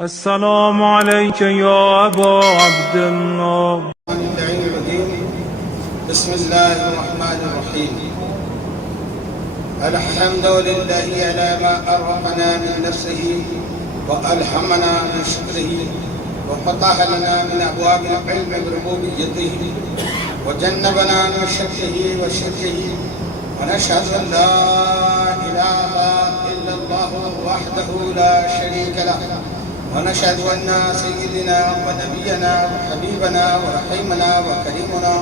السلام عليك يا أبا عبد الله. بسم الله الرحمن الرحيم. الحمد لله على ما أرحمنا من نفسه وألهمنا من شكره وفتح لنا من أبواب العلم بربوبيته وجنبنا من شكه وشركه، ونشهد أن لا إله إلا الله وحده لا شريك له، ونشهد أن سيدنا ونبينا وحبيبنا ورحيمنا وكريمنا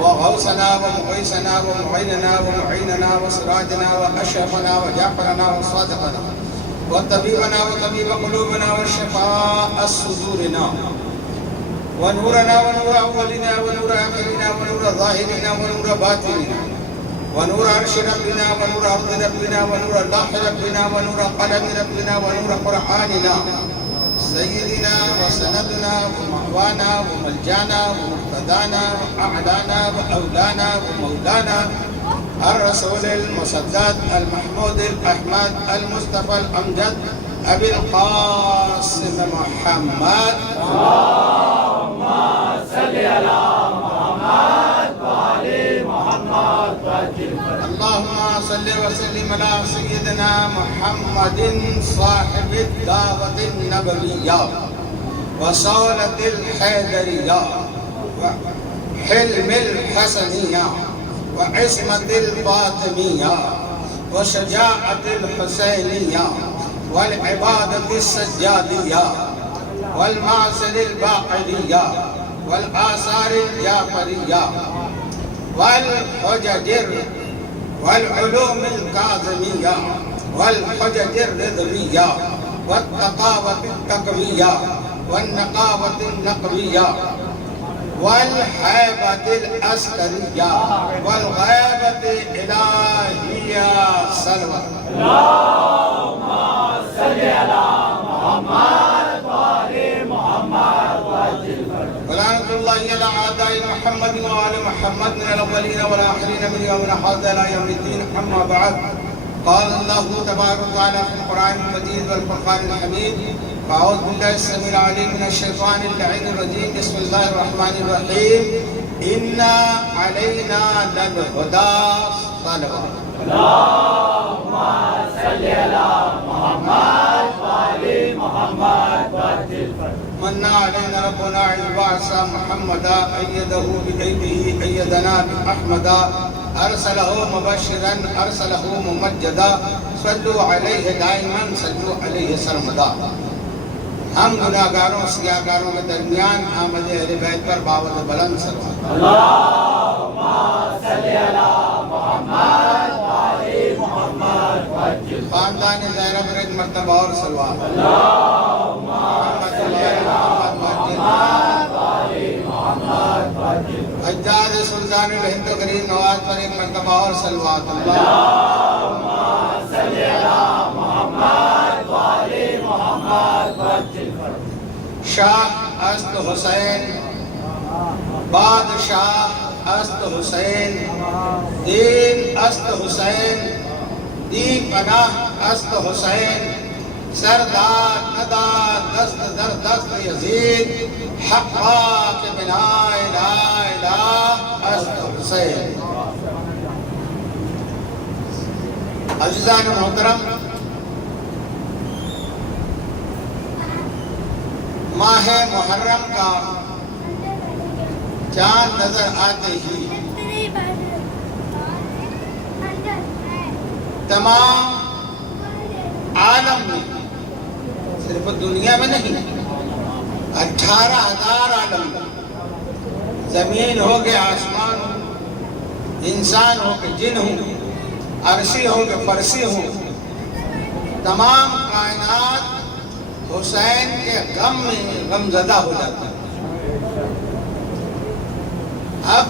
وغوثنا ومغيثنا ومعيننا ومعيننا وسراجنا وأشرفنا وجعفرنا وصادقنا وطبيبنا وطبيب قلوبنا وشفاء صدورنا ونورنا ونور أولنا ونور آخرنا ونور ظاهرنا ونور باطننا ونور عرش ربنا ونور أرض ربنا ونور لوح ربنا ونور قلم ربنا ونور قرآننا سيدنا وسندنا ومأوانا وملجانا ومقتدانا وأعلانا وأولانا ومولانا الرسول المسدد المحمود الأحمد المصطفى الأمجد أبي القاسم محمد. اللهم صل على محمد وآل محمد وعجل. اللهم صل وسلم على سيدنا محمد صاحب الدعوة النبوية وصولة الحيدرية وحلم الحسنية وعصمة الفاطمية وشجاعة الحسينية والعبادة السجادية والمعسل الباقرية والآثار الجعفرية والحجج والعلوم الكاظمية والحجج الرضوية والتقاوة التقوية والنقاوة النقوية والحيبة العسكرية والغيبة الإلهية سلوى. اللهم صل على محمد وآل محمد وعجل. ولعنة الله على أعداء محمد وآل محمد من الأولين والآخرين من يومنا هذا إلى يوم الدين. أما بعد، قال الله تبارك وتعالى في القرآن المجيد والفرقان الحميد: أعوذ بالله السميع العليم من الشيطان اللعين الرجيم. بسم الله الرحمن الرحيم. إنا علينا للهدى صلوات. اللهم صل على محمد وآل محمد وعجل. من علينا ربنا عباس محمدا أيده بأيده أيدنا بأحمدا أرسله مبشرا أرسله ممجدا صلوا عليه دائما صلوا عليه سرمدا. ہم گناہگاروں سیاہگاروں کے درمیان آمد اہل بیت پر باوت بلند صلوات. اللهم صل على محمد وآل محمد وعجل. خاندان زہرہ پر ایک مرتبہ اور صلوات. اللهم صل على محمد وآل محمد وعجل. حجاج سلطان الہند کریم نواز پر ایک مرتبہ اور صلوات. اللهم صل على محمد وآل محمد وعجل. شاہ است حسین بادشاہ است حسین دین است حسین دی پناہ است حسین سردار ندا دست در دست یزید حقا کے بنا الہ الہ است حسین. عزیزان محترم، ماہ محرم کا چاند نظر آتے ہی تمام عالم میں، صرف دنیا میں نہیں، 18,000 عالم میں، زمین ہو کہ آسمان ہو، انسان ہو کہ جن ہو، عرشی ہو کہ فرشی ہو، تمام کائنات حسین کے غم میں غمزدہ ہو جاتا ہے. اب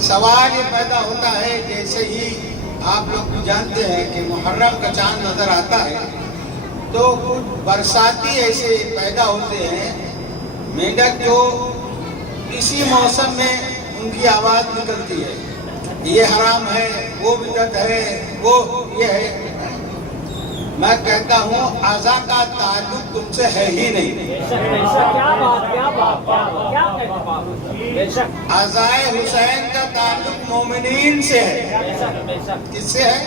سوال یہ پیدا ہوتا ہے، جیسے ہی آپ لوگ جانتے ہیں کہ محرم کا چاند نظر آتا ہے تو کچھ برساتی ایسے پیدا ہوتے ہیں میڈک جو اسی موسم میں ان کی آواز نکلتی ہے، یہ حرام ہے، وہ بدعت ہے، وہ یہ ہے. میں کہتا ہوں اعضا کا تعلق تم سے ہے ہی نہیں. اعضائے حسین کا تعلق مومنین سے ہے. کس سے ہے؟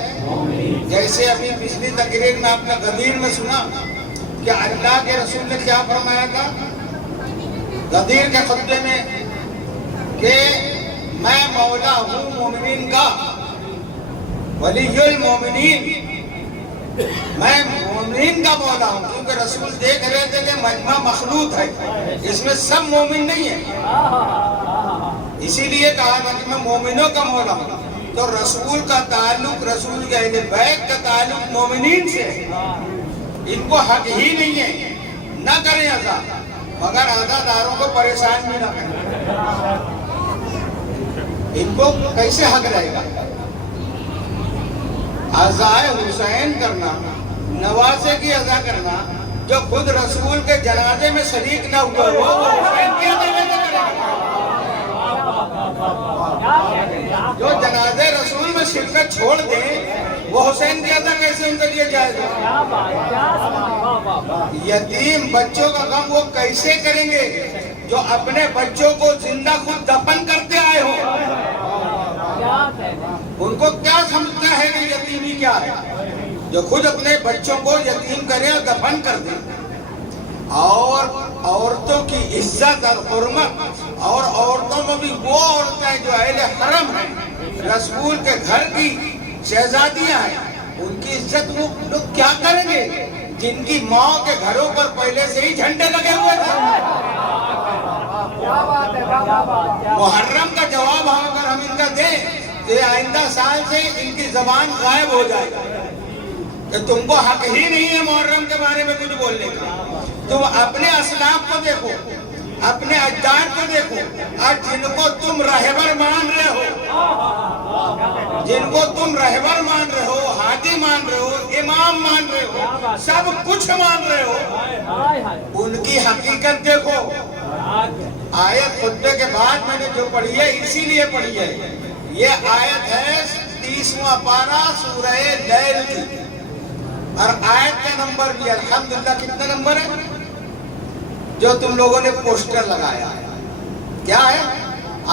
جیسے ابھی پچھلی تقریر میں آپ نے غدیر میں سنا کہ اللہ کے رسول نے کیا فرمایا تھا غدیر کے خطبے میں کہ میں مولا ہوں مومنین کا، ولی المومنین، میں مومنین کا مولا ہوں. کیونکہ رسول دیکھ رہے تھے کہ مجمع مخلوط ہے، اس میں سب مومن نہیں ہیں، اسی لیے کہا تھا کہ میں مومنوں کا مولا ہوں. تو رسول کا تعلق، رسول کے اہل بیت کا تعلق مومنین سے ہے. ان کو حق ہی نہیں ہے نہ کریں عزا، مگر عزاداروں کو پریشان بھی نہ کریں. ان کو کیسے حق رہے گا؟ عزائے حسین کرنا، نوازے کی عزا کرنا، جو خود رسول کے جنازے میں شریک نہ ہوا وہ حسین کی عزا کیسے کرے گا؟ جو جنازے رسول میں شرکت چھوڑ دیں وہ حسین کی عزا کیسے ان کے لیے جائز ہے؟ یتیم بچوں کا غم وہ کیسے کریں گے جو اپنے بچوں کو زندہ خود دفن کرتے آئے ہو؟ ان کو کیا سمجھتا ہے کہ یتیمی کیا ہے جو خود اپنے بچوں کو یتیم کرے اور دفن کر دیں؟ اور عورتوں کی عزت اور حرمت، اور عورتوں میں بھی وہ عورتیں جو اہل حرم ہیں، رسول کے گھر کی شہزادیاں ہیں، ان کی عزت وہ لوگ کیا کریں گے جن کی ماں کے گھروں پر پہلے سے ہی جھنڈے لگے ہوئے تھے؟ محرم کا جواب اگر ہم ان کا دیں تو آئندہ سال سے ان کی زبان غائب ہو جائے گا کہ تم کو حق ہی نہیں ہے محرم کے بارے میں کچھ بولنے کا. تم اپنے اسلاف کو دیکھو، اپنے اجداد کو دیکھو، اور جن کو تم رہبر مان رہے ہو، جن کو تم رہبر مان رہے ہو، ہادی مان رہے ہو، امام مان رہے ہو، سب کچھ مان رہے ہو، ان کی حقیقت دیکھو. آیت خطبے کے بعد میں نے جو پڑھی ہے اسی لیے پڑھی ہے. یہ آیت ہے 30واں پارہ سورہ لیل کی، اور آیت کا نمبر بھی الحمدللہ کتنا نمبر ہے جو تم لوگوں نے پوسٹر لگایا؟ کیا ہے؟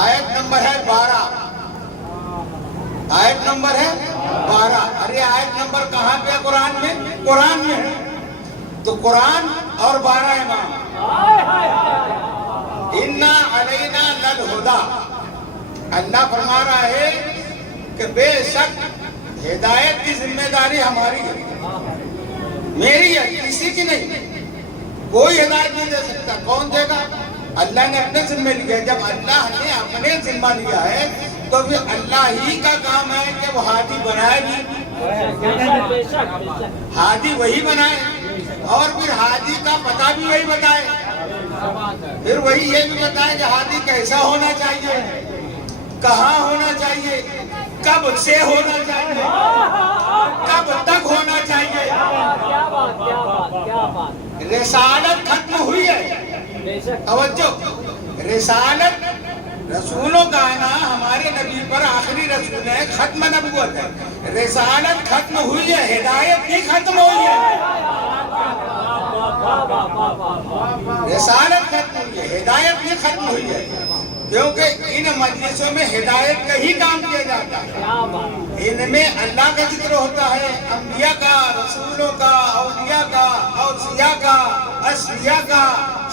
آیت نمبر ہے 12. آیت نمبر ہے 12. ارے آیت نمبر کہاں پہ ہے قرآن میں؟ قرآن میں ہے. تو قرآن اور 12 امام. اِنَّا عَلَيْنَا لَلْہُدَى. اللہ فرما رہا ہے کہ بے شک ہدایت کی ذمہ داری ہماری ہے، میری ہے، کسی کی نہیں. کوئی ہدایت نہیں دے سکتا. کون دے گا؟ اللہ نے اپنے ذمہ لیا. جب اللہ نے اپنے ذمہ لیا ہے تو پھر اللہ ہی کا کام ہے کہ وہ ہادی بنائے بھی، ہادی وہی بنائے، اور پھر ہادی کا پتہ بھی وہی بتائے، پھر وہی یہ بھی بتائے کہ ہادی کیسا ہونا چاہیے، کہاں ہونا چاہیے، کب سے ہونا چاہیے، کب تک ہونا چاہیے. رسالت ختم ہوئی ہے. توجہ، رسالت رسولوں کا آنا ہمارے نبی پر آخری رسول ہے، ختم نبوت ہے. رسالت ختم ہوئی ہے، ہدایت نہیں ختم ہوئی ہے. رسالت ختم ہوئی ہے، ہدایت نہیں ختم ہوئی ہے. کیونکہ ان مجلسوں میں ہدایت کا ہی کام کیا جاتا ہے. ان میں اللہ کا ذکر ہوتا ہے، انبیاء کا، رسولوں کا، اولیاء کا، اوصیاء کا، اصفیاء کا،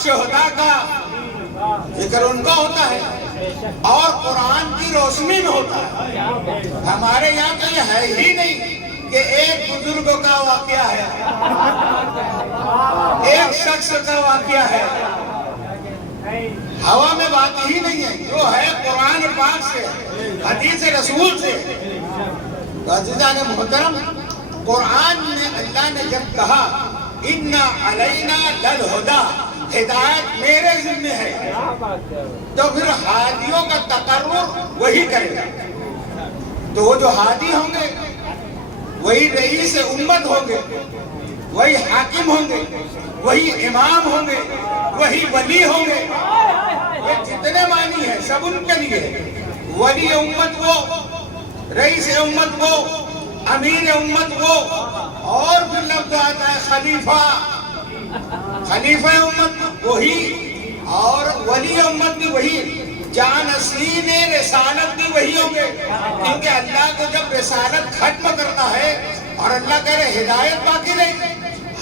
شہداء کا ذکر ان کا ہوتا ہے، اور قرآن کی روشنی میں ہوتا ہے. ہمارے یہاں تو یہ ہے ہی نہیں کہ ایک بزرگ کا واقعہ ہے، ایک شخص کا واقعہ ہے. ہوا میں بات ہی نہیں ہے، جو ہے قرآن پاک سے، حدیث رسول سے. تو عزیزان محترم، قرآن میں اللہ نے جب کہا اِنَّا عَلَيْنَا لَلْہُدَى، ہدایت میرے ذمہ ہے، تو پھر ہادیوں کا تقرر وہی کرے گا. تو وہ جو ہادی ہوں گے وہی رئیس امت ہوں گے، وہی حاکم ہوں گے، وہی امام ہوں گے، وہی ولی ہوں گے. یہ جتنے معنی ہیں سب ان کے لیے. ولی امت وہ، رئیس امت وہ، امین امت وہ، اور پھر لفظ آتا ہے خلیفہ، خلیفہ امت وہی اور ولی امت بھی وہی، جانشین رسالت بھی وہی ہوں گے، کیونکہ اللہ کو جب رسالت ختم کرنا ہے اور اللہ کہہ رہے ہدایت باقی رہے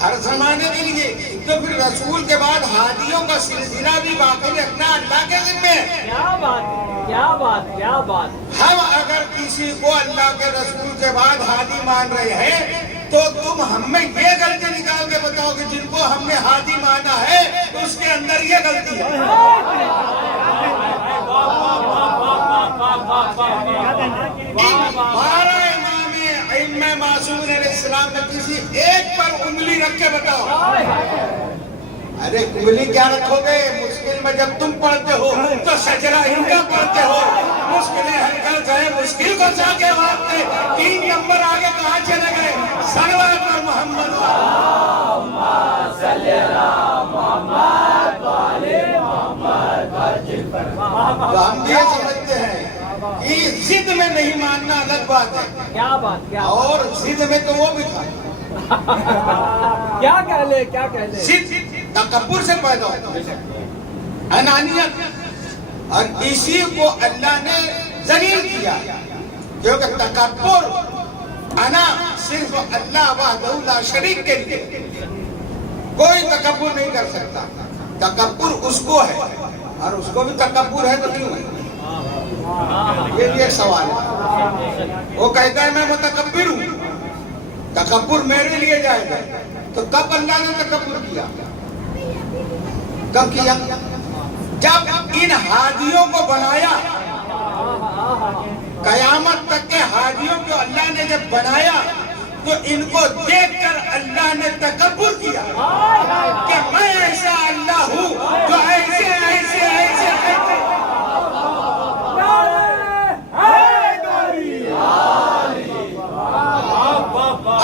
ہر زمانے کے لیے، تو پھر رسول کے بعد ہادیوں کا سلسلہ بھی باقی رکھنا اللہ کے ذمہ ہے۔ کیا بات ہے، کیا بات، کیا بات۔ ہم اگر کسی کو اللہ کے رسول کے بعد ہادی مان رہے ہیں تو تم ہم میں یہ غلطی نکال کے بتاؤ کہ جن کو ہم نے ہادی مانا ہے اس کے اندر یہ غلطی ہے۔ 12 امام ائمہ معصومین علیہ السلام میں کسی ایک پر انگلی رکھ کے بتاؤ۔ ارے انگلی کیا رکھو گے؟ مشکل میں جب تم پڑھتے ہو تو شجرہ ہندا پڑھتے ہو، مشکلیں حل کر گئے، مشکل کو جا کے وہاں پہ 3 نمبر آگے کہاں چلے گئے؟ صلوات پر محمد اللہم صلی علی محمد وعلی محمد وجل پر محمد۔ تو ہم یہ سمجھتے ہیں کہ ضد میں نہیں ماننا الگ بات ہے، کیا بات، کیا اور ضد میں تو وہ بھی تھا، کیا کہہ لے، کیا کہہ لے۔ ضد تکبر سے پیدا ہوتا ہے، انانیت، اور اسی کو اللہ نے ذلیل کیا، کیونکہ تکبر انا صرف اللہ وحدہ لا شریک کے لیے، کوئی تکبر نہیں کر سکتا، تکبر اس کو ہے، اور اس کو بھی تکبر ہے تو کیوں ہے؟ یہ بھی ایک سوال ہے۔ وہ کہتا ہے میں متکبر ہوں، تکبر میرے لیے جائے گا، تو کب اللہ نے تکبر کیا؟ کب کیا؟ جب ان ہادیوں کو بنایا، قیامت تک کے ہادیوں کو اللہ نے جب بنایا تو ان کو دیکھ کر اللہ نے تکبر کیا کہ میں ایسا اللہ ہوں جو ایسے ایسے ایسے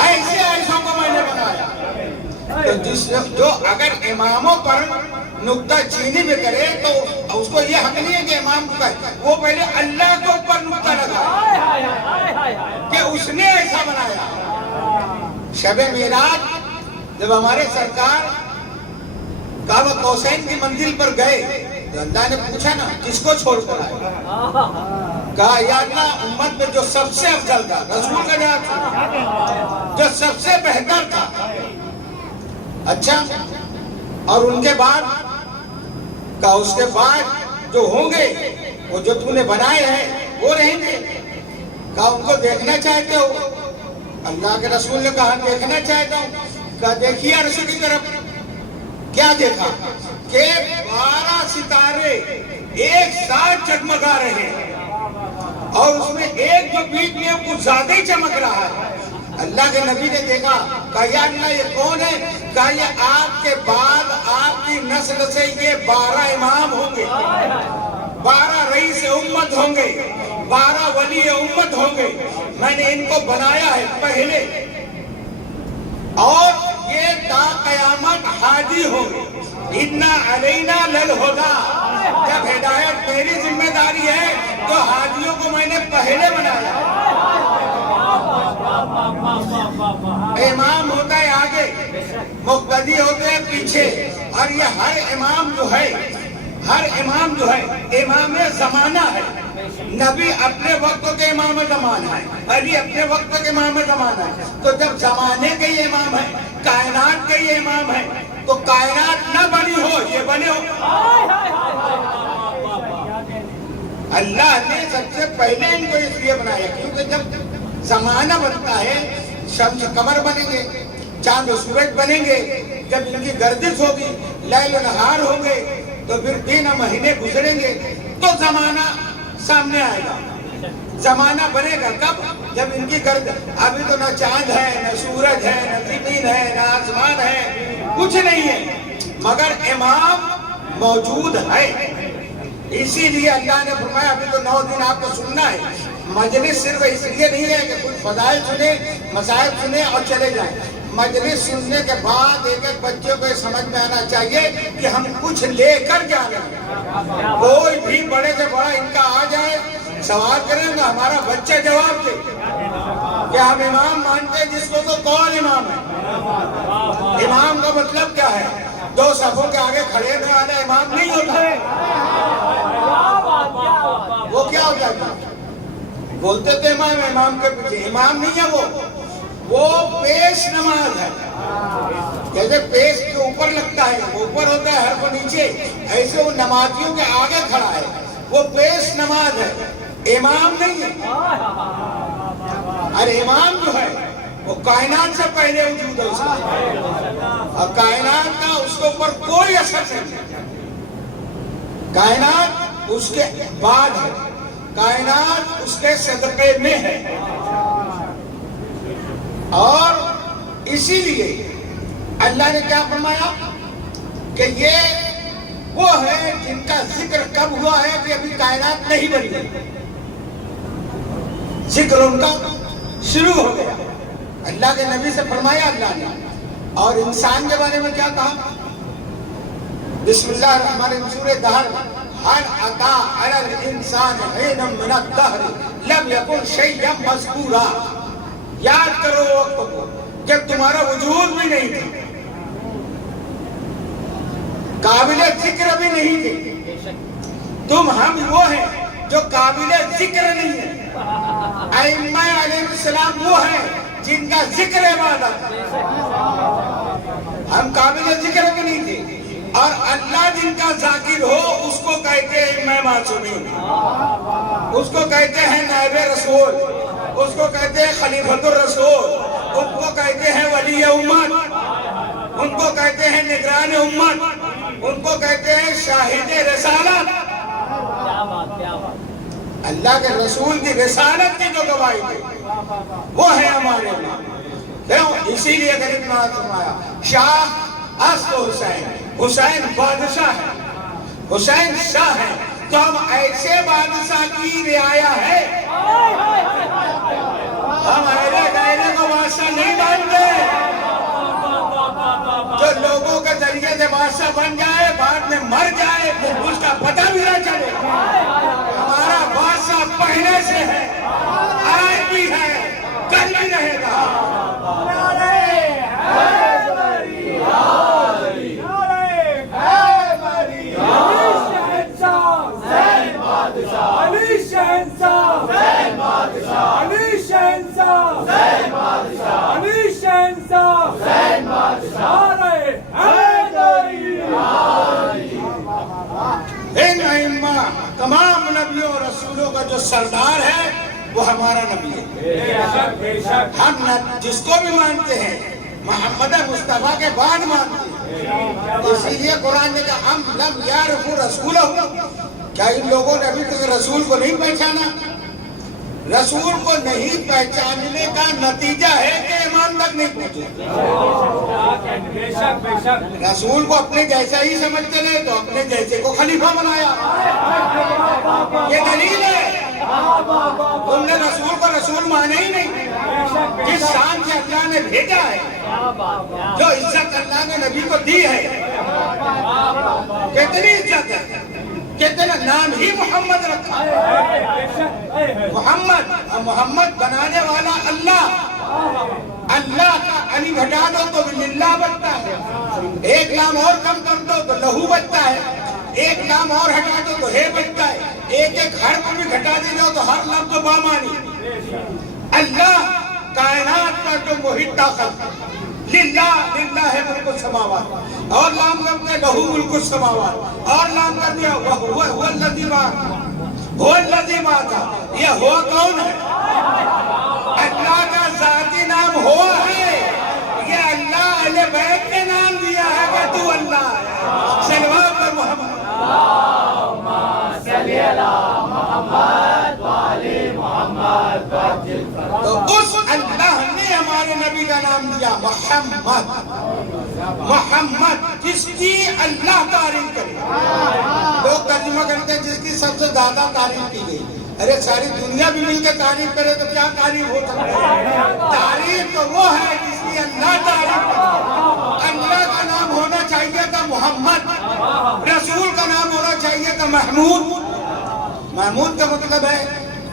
ایسے ایسوں کو میں نے بنایا۔ تو جو اگر اماموں پر نکتہ چینی بھی کرے تو اس کو یہ حق نہیں ہے کہ امام کو کہے، وہ پہلے اللہ کے اوپر نکتہ لگا کہ اس نے ایسا بنایا۔ شب معراج جب ہمارے سرکار کعبہ قوسین کی منزل پر گئے تو اللہ نے پوچھا نا کس کو چھوڑ کر آئے؟ کہا یا اللہ امت میں جو سب سے افضل تھا، رسول کا جواب تھا، جو سب سے بہتر تھا۔ اچھا، اور ان کے بعد کہا اس کے بعد جو ہوں گے وہ جو تم نے بنائے ہیں وہ رہیں گے۔ کہا ان کو دیکھنا چاہتے ہو؟ اللہ کے رسول نے کہا دیکھنا چاہتا ہوں۔ کہا دیکھیے عرش کی طرف۔ کیا دیکھا؟ کہ 12 ستارے ایک ساتھ جگمگا رہے ہیں، اور اس میں ایک جو بیچ میں کچھ زیادہ ہی چمک رہا ہے۔ اللہ کے نبی نے دیکھا، کہا یا اللہ یہ کون ہے؟ کہا یہ آپ کے بعد آپ کی نسل سے یہ 12 امام ہوں گے، 12 رئیس امت ہوں گے، 12 ولی امت ہوں گے۔ میں نے ان کو بنایا ہے پہلے، اور یہ تا قیامت ہادی ہوں گے۔ اِنَّا عَلَيْنَا لَلْہُدَىٰ، جب ہدایت میری ذمہ داری ہے تو ہادیوں کو میں نے پہلے بنایا۔ امام ہوتا ہے آگے، مقتدی ہوتے ہیں پیچھے، اور یہ ہر امام جو ہے امام زمانہ ہے۔ نبی اپنے وقت کے امام زمانہ ہے، علی اپنے وقت کے امام زمانہ ہے۔ تو جب زمانے کے یہ امام ہے، کائنات کے یہ امام ہے، تو کائنات نہ بنی ہو یہ بنے ہو۔ اللہ نے سب سے پہلے ان کو اس لیے بنایا کیونکہ جب زمانہ بنتا ہے شمس قمر بنیں گے، چاند و سورج بنیں گے، جب ان کی گردش ہوگی، لیل و نہار ہوں گے، تو پھر 3 مہینے گزریں گے تو زمانہ سامنے آئے گا۔ زمانہ بنے گا کب؟ جب ان کی گردش، ابھی تو نہ چاند ہے، نہ سورج ہے، نہ زمین ہے، نہ آسمان ہے، کچھ نہیں ہے، مگر امام موجود ہے۔ اسی لیے اللہ نے فرمایا ابھی تو 9 دن آپ کو سننا ہے۔ مجلس صرف اس لیے نہیں ہے کہ کچھ فضائل سنے، مسائل سنے اور چلے جائیں۔ مجلس سننے کے بعد ایک ایک بچے کو یہ سمجھ میں آنا چاہیے کہ ہم کچھ لے کر جا رہے ہیں۔ کوئی بھی بڑے سے بڑا ان کا آ جائے سوال کریں گے، ہمارا بچہ جواب دے کہ ہم امام مانتے ہیں جس کو تو کون امام ہے؟ امام کا مطلب کیا ہے؟ دو صفوں کے آگے کھڑے ہونے والا امام نہیں ہوتا۔ وہ کیا ہوتا ہے؟ بولتے تو امام، امام کے پیچھے امام نہیں ہے، وہ پیش نماز ہے۔ جیسے پیش کے اوپر لگتا ہے، اوپر ہوتا ہے حرف نیچے، ایسے وہ نمازیوں کے آگے کھڑا ہے، وہ پیش نماز ہے، امام نہیں ہے۔ اور امام جو ہے وہ کائنات سے پہلے وجود ہے اس کا، اور کائنات کا اس کے اوپر کوئی اثر نہیں ہے۔ کائنات اس کے بعد ہے، کائنات اس کے صدقے میں ہے۔ اور اسی لیے اللہ نے کیا فرمایا کہ یہ وہ ہے جن کا ذکر کب ہوا ہے کہ ابھی کائنات نہیں بنی ہے، ذکر ان کا شروع ہو گیا۔ اللہ کے نبی سے فرمایا اللہ نے، اور انسان کے بارے میں کیا کہا؟ بسم اللہ الرحمن الرحیم، سورہ دہر، ہل اتی علی الانسان حین من الدہر لم یکن شیئا مذکورا۔ یاد کرو وقت کو جب تمہارا وجود بھی نہیں تھا، قابل ذکر بھی نہیں تھے، تم ہم وہ ہیں جو قابل ذکر نہیں ہیں۔ ائمہ علیہ السلام وہ ہیں جن کا ذکر عبادت، ہم قابل ذکر بھی نہیں تھے۔ اور اللہ جن کا ذاکر ہو اس کو کہتے ہیں ائمہ معصومین، اس کو کہتے ہیں نائب رسول، اس کو کہتے ہیں خلیفۃ الرسول، ان کو کہتے ہیں ولی امت، ان کو کہتے ہیں نگران امت، ان کو کہتے ہیں شاہد رسالت۔ اللہ کے رسول کی رسالت کی جو گواہی ہے وہ ہے ہمارے امام۔ اسی لیے غریب نے فرمایا شاہ است حسین، حسین بادشاہ ہے، حسین شاہ ہے، تو ہم ایسے بادشاہ کی رعایا ہے، ہم ایرے غیرے کو بادشاہ نہیں مانتے جو لوگوں کے ذریعے سے بادشاہ بن جائے بعد میں مر جائے اس کا پتہ بھی نہ چلے۔ ہمارا بادشاہ پہلے سے ہے، آج بھی ہے، کل بھی رہے گا۔ ان ائمہ تمام نبیوں اور رسولوں کا جو سردار ہے وہ ہمارا نبی ہے۔ ہم جس کو بھی مانتے ہیں محمد مصطفیٰ کے بعد مانتے ہیں۔ اسی لیے قرآن نے کہا ہم لم یعرفوا رسولہ، کیا ان لوگوں نے ابھی تک رسول کو نہیں پہچانا؟ رسول کو نہیں پہچاننے کا نتیجہ ہے کہ ایمان تک نہیں پہنچے۔ رسول کو اپنے جیسا ہی سمجھتے رہے تو اپنے جیسے کو خلیفہ بنایا، یہ دلیل ہے۔ تم نے رسول کو رسول مانے ہی نہیں۔ جس شان سے اللہ نے بھیجا ہے، جو عزت اللہ نے نبی کو دی ہے، کتنی عزت ہے، کتنا نام ہی محمد رکھا ہے۔ محمد، محمد بنانے والا اللہ، اللہ کا علی گھٹا دو تو للہ بنتا ہے، ایک نام اور کم کر دو تو لہو بنتا ہے، ایک نام اور ہٹا دو تو ہے بنتا ہے، ایک ایک حرف بھی گھٹا دے دو تو ہر لفظ بامانی۔ اللہ کائنات کا جو محیط داخل للہ، للہ ہے ملک السماوات، اور نام کرتے ہیں لہو ملک السماوات، اور نام کرتے ہیں هو الذی بعث، یہ ہوا کون ہے؟ اللہ کا ذاتی نام ہوا ہے، یہ اللہ اہل بیت نے نام دیا ہے کہ تو اللہ ہے۔ صلوات پر محمد، اللہم صلی علی محمد وعلی محمد۔ تو اس اللہ نے ہمارے نبی کا نام دیا محمد، محمد جس کی اللہ تعریف کرے۔ لوگ ترجمہ کرتے ہیں جس کی سب سے زیادہ تعریف کی گئی۔ ارے ساری دنیا بھی مل کے تعریف کرے تو کیا تعریف ہو سکتا ہے؟ تعریف تو وہ ہے جس کی اللہ تعریف کرے۔ اللہ کا نام ہونا چاہیے تھا محمد، رسول کا نام ہونا چاہیے تھا محمود۔ محمود کا مطلب ہے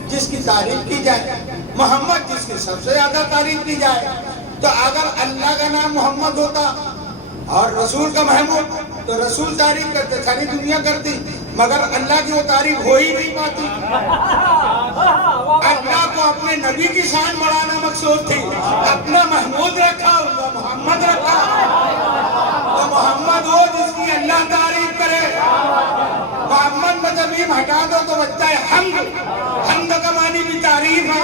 جس کی تعریف کی جائے۔ محمد جس کی سب سے زیادہ تعریف کی جائے. تو اگر اللہ کا نام محمد ہوتا اور رسول کا محمود تو رسول تعریف کرتے, ساری دنیا کرتی, مگر اللہ کی وہ تعریف ہو ہی نہیں پاتی. اللہ کو اپنے نبی کی شان بڑھانا مقصود تھی, اپنا محمود رکھا, ان کا محمد رکھا. تو محمد ہو جس کی اللہ تعریف کرے. محمد میں جب ہٹا دو تو بچتا ہے حمد. حمد کا معنی بھی تعریف ہے.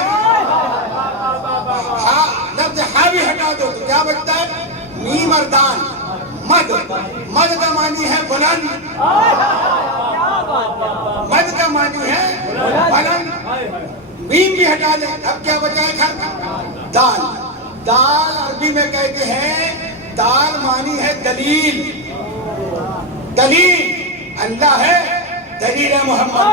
لفظ ہا بھی ہٹا دو تو کیا بچتا ہے؟ میم اور دال. مد, مد کا معنی ہے بلند. مد کا معنی ہے بلند. میم بھی ہٹا دے اب کیا بچائے گھر؟ دال. دال عربی میں کہتے ہیں, دال معنی ہے دلیل. دلیل اللہ ہے, دلیل ہے محمد.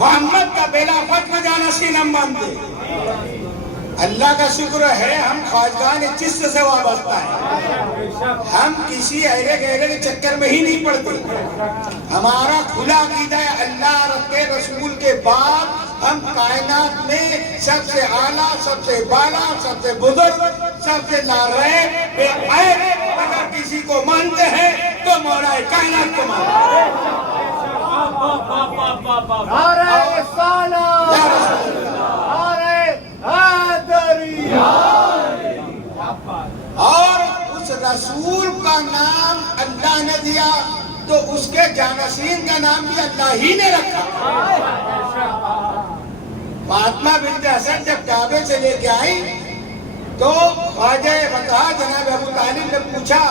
محمد کا بلا فتح جانشین ہم مانتے. اللہ کا شکر ہے ہم خواجگان چست سے وابستہ ہیں. ہم کسی ایرے گہرے کے چکر میں ہی نہیں پڑتے. ہمارا کھلا عقیدہ ہے اللہ کے رسول کے بعد ہم کائنات میں سب سے اعلیٰ, سب سے بالا, سب سے بزرگ, سب سے لاریب بے عیب اگر کسی کو مانتے ہیں تو مولا کائنات کو مانتے ہیں. اور اس رسول کا نام اللہ نے دیا تو اس کے جانشین کا نام بھی اللہ ہی نے رکھا. فاطمہ بنت اسد جب کعبے سے لے کے آئی تو خواجہ بتا جناب ابو طالب نے پوچھا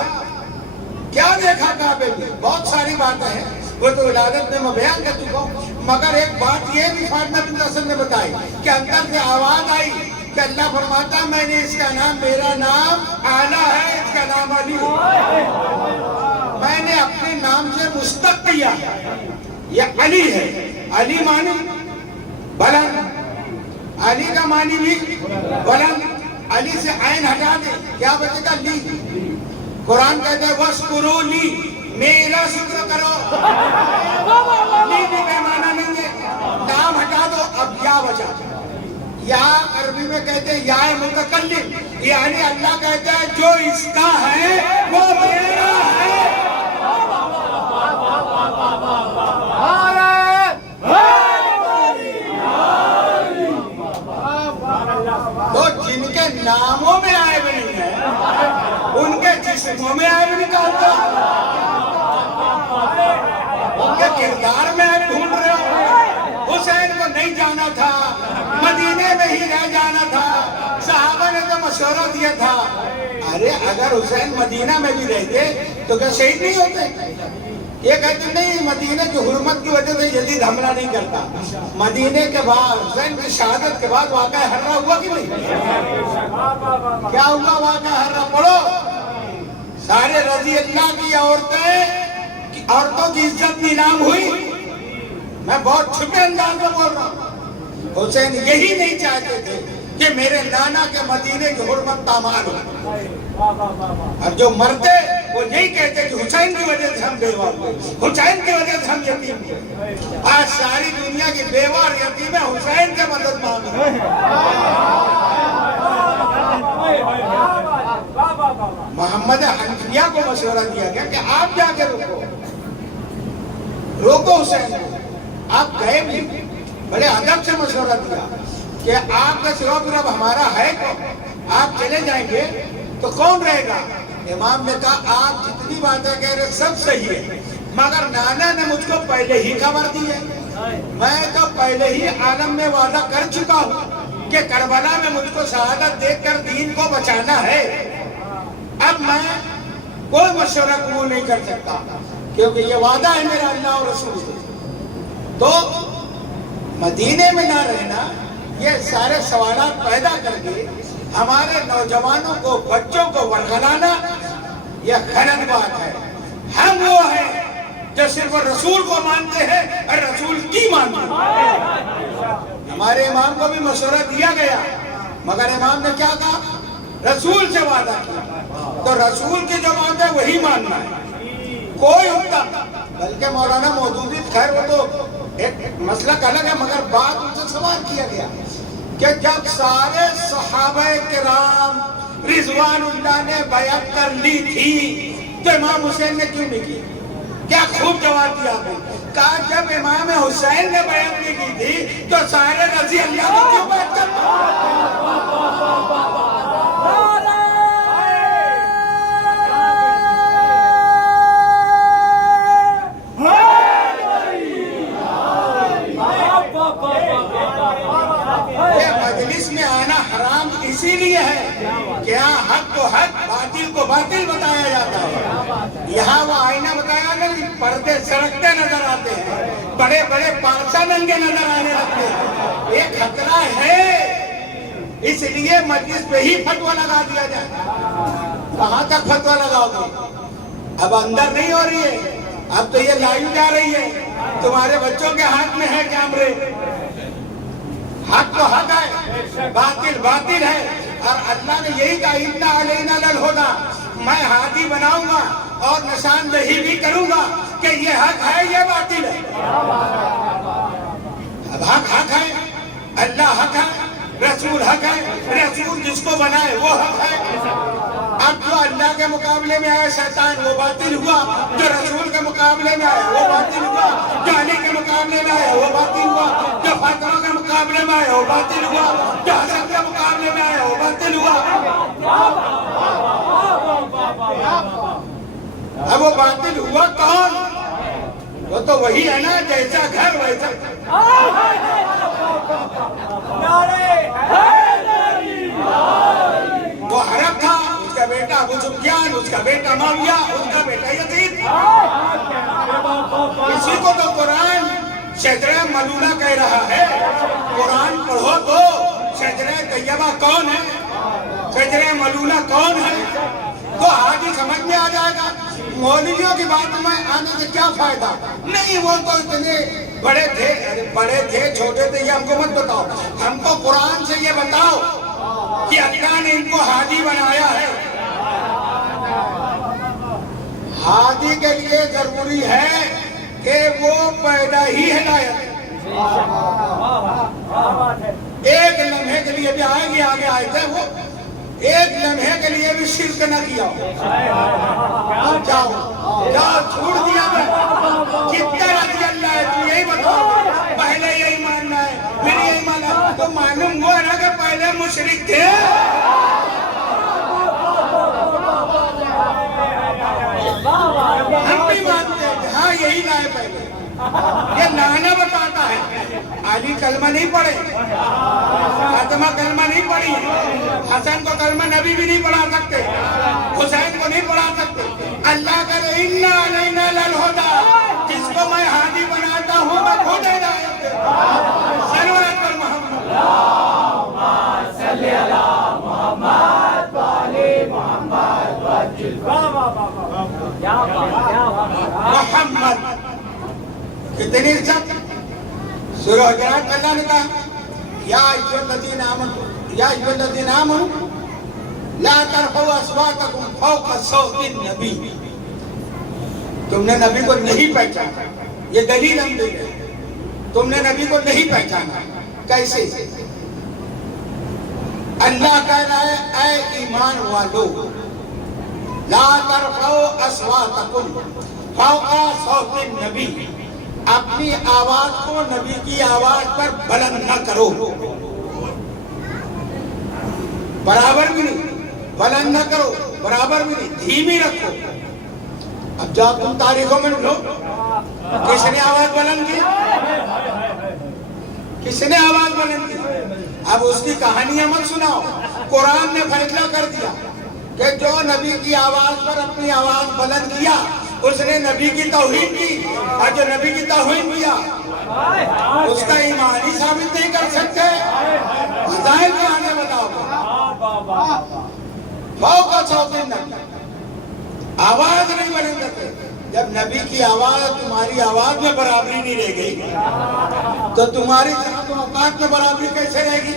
کیا دیکھا کعبے میں؟ بہت ساری باتیں ہیں, وہ تو ولادت میں بیان کر چکا ہوں, مگر ایک بات یہ بھی فاطمہ بنت اسد نے بتائی کہ اندر سے آواز آئی کہ اللہ فرماتا میں نے اس کا نام, میرا نام اعلیٰ ہے, اس کا نام علی ہے. میں نے اپنے نام سے مستق کیا, یہ علی ہے. علی معنی بلند, علی کا معنی بھی بلند. علی سے عین ہٹا دے کیا بچے گا؟ لی. قرآن کہتا ہے وَاسْکُرُوا لِی, میرا شکر کرو. لی بھی پیمانہ نہیں ہے. نام ہٹا دو اب یا بچا. یا عربی میں کہتے ہیں یا متکلم, یعنی اللہ کہتا ہے جو اس کا ہے وہ میرا ہے. تو جن کے ناموں میں عیب نہیں ہے ان کے جسموں میں عیب نکالتا, ان کے کردار میں عیب ڈھونڈ رہے ہو. حسین کو نہیں جانا تھا, مدینے میں ہی رہ جانا تھا, صحابہ نے تو مشورہ دیا تھا. ارے اگر حسین مدینہ میں بھی رہتے تو کیا شہید نہیں ہوتے؟ یہ کہتے نہیں مدینہ کی حرمت کی وجہ سے یزید حملہ نہیں کرتا. مدینے کے بعد حسین کی شہادت کے بعد واقعہ حرہ ہوا کہ نہیں؟ کیا ہوا واقعہ حرہ؟ پڑھو. سارے رضی اللہ کی عورتوں کی عزت نیلام ہوئی. میں بہت چھپے انداز میں بول رہا ہوں. حسین یہی نہیں چاہتے تھے کہ میرے نانا کے مدینے کی حرمت تامال ہو. اور جو مرتے وہ یہی کہتے کہ حسین کی وجہ سے ہم بیوہ ہوئے, حسین کی وجہ سے ہم یتیم ہوئے. آج ساری دنیا کی بیوہ اور یتیمیں حسین سے مدد مانگ رہے ہیں. محمد حنفیہ کو مشورہ دیا گیا کہ آپ جا کے روکو حسین کو. آپ گئے بھی, بڑے ادب سے مشورہ دیا کہ آپ کا سوا پھر اب ہمارا ہے تو آپ چلے جائیں گے تو کون رہے گا؟ امام نے کہا آپ جتنی باتیں کہہ رہے سب صحیح ہے, مگر نانا نے مجھ کو پہلے ہی خبر دی ہے. میں تو پہلے ہی عالم میں وعدہ کر چکا ہوں کہ کربلا میں مجھ کو شہادت دے کر دین کو بچانا ہے. اب میں کوئی مشورہ قبول نہیں کر سکتا کیونکہ یہ وعدہ ہے میرا اللہ اور رسول سے. تو مدینے میں نہ رہنا, یہ سارے سوالات پیدا کر کے ہمارے نوجوانوں کو, بچوں کو ورگلانا, یہ غلط بات ہے. ہم وہ ہیں جو صرف رسول کو مانتے ہیں اور رسول کی مانتے ہیں. ہمارے امام کو بھی مشورہ دیا گیا مگر امام نے کیا کہا؟ رسول سے وعدہ کیا تو رسول کی جو بات ہے وہی ماننا ہے. کوئی حکم بلکہ مولانا مودودی خیر وہ تو ایک مسلک الگ ہے مگر بات ان سے سوال کیا گیا کہ جب سارے صحابہ کرام رضوان اللہ نے بیعت کر لی تھی تو امام حسین نے کیوں نہیں کی؟ کیا خوب جواب دیا آپ نے. کہا جب امام حسین نے بیعت نہیں کی تھی تو سارے رضی اللہ کو کیوں بیعت کرتے؟ مجلس میں آنا حرام اسی لیے ہے کہ یہاں حق کو حق باطل کو باطل بتایا جاتا ہے. یہاں وہ آئینہ بتایا نہیں پردے سڑکتے نظر آتے ہیں بڑے بڑے پارسا ننگے نظر آنے لگتے ہیں. ایک خطرہ ہے اس لیے مجلس پہ ہی فتویٰ لگا دیا جائے. کہاں تک فتویٰ لگاؤ گے؟ اب اندر نہیں ہو رہی ہے اب تو یہ لائیو جا رہی ہے تمہارے بچوں کے ہاتھ میں ہے کیمرے. حق تو حق ہے باطل باطل ہے اور اللہ نے یہی کہا اِنَّ عَلَيْنَا لَلْهُدَىٰ میں ہادی بناؤں گا اور نشاندہی بھی کروں گا کہ یہ حق ہے یہ باطل ہے. اب حق حق ہے اللہ حق ہے رسول حق ہے رسول جس کو بنائے وہ حق ہے. اب جو اللہ کے مقابلے میں آئے شیطان وہ باطل ہوا جو رسول کے مقابلے میں آئے وہ باطل ہوا جو علی کے مقابلے میں آئے وہ باطل ہوا جو فاطمہ کے مقابلے میں آئے وہ باطل ہوا جو حسن کے مقابلے میں آئے وہ باطل ہوا. اب وہ باطل ہوا کون؟ وہ تو وہی ہے نا جیسا گھر ویسا وہ حرب تھا اس کا بیٹا ابو سفیان اس کا بیٹا معاویہ اس کا بیٹا یزید. اسی کو تو قرآن شجرہ ملونہ کہہ رہا ہے. قرآن پڑھو تو شجرہ طیبہ کون ہے شجرہ ملونہ کون ہے تو آج ہی سمجھ میں آ جائے گا. مولویوں کی بات میں آنے سے کیا فائدہ نہیں. وہ تو اتنے بڑے تھے چھوٹے تھے یہ ہم کو مت بتاؤ. ہم کو قرآن سے یہ بتاؤ کہ اللہ نے ان کو ہادی بنایا ہے. ہادی کے لیے ضروری ہے کہ وہ پیدا ہی ہدایت. ایک لمحے کے لیے بھی آئے گی آگے آئے تھے وہ ایک لمحے کے لیے بھی شرک نہ کیا ہو. جاؤ چھوڑ دیا میں کتنا رضی اللہ ہے تو یہی بتاؤ پہلے یہی ماننا ہے پھر یہی ماننا ہے. تو معلوم ہوا نا کہ پہلے مشرک تھے. ہم بھی مانتے ہیں ہاں یہی لائے پہلے یہ لانا بتاتا ہے. علی کلمہ نہیں پڑھے فاطمہ کلمہ نہیں پڑھی حسن کو کلمہ نبی بھی نہیں پڑھا سکتے حسین کو نہیں پڑھا سکتے. اللہ کرے اِنَّ عَلَيْنَا لَلْهُدَىٰ جس کو میں ہادی بناتا ہوں میں خود ہدایت دیتا ہوں. سرورت پر محمد اللہم صلی علی محمد وعلی محمد محمد. کتنی عزت. سورہ حجرات اللہ نے کہا یا ایھا الذین آمنوا لا ترفعوا اصواتکم فوق صوت النبی. تم نے نبی کو نہیں پہچانا. یہ دلیل ہم دے رہے ہیں تم نے نبی کو نہیں پہچانا. کیسے؟ اللہ کہہ رہا ہے اے ایمان والو لا ترفعوا اصواتکم فوق صوت النبی. اپنی آواز کو نبی کی آواز پر بلند نہ کرو. برابر بھی نہیں بلند نہ کرو برابر بھی نہیں دھیمی رکھو. اب جب تم تاریخوں میں لو کس نے آواز بلند کی کس نے آواز بلند کی. اب اس کی کہانیاں مت سناؤ. قرآن نے فیصلہ کر دیا کہ جو نبی کی آواز پر اپنی آواز بلند کیا اس نے نبی کی توہین کی اور جو نبی کی توہین کیا اس کا ایمان ہی ثابت نہیں کر سکتے. ظاہر کہانے بتاؤ فوق صوت النبی. آواز نہیں بلند کرتے جب نبی کی آواز تمہاری آواز میں برابری نہیں رہ گئی تو تمہاری ذات و اوقات میں برابری کیسے رہے گی؟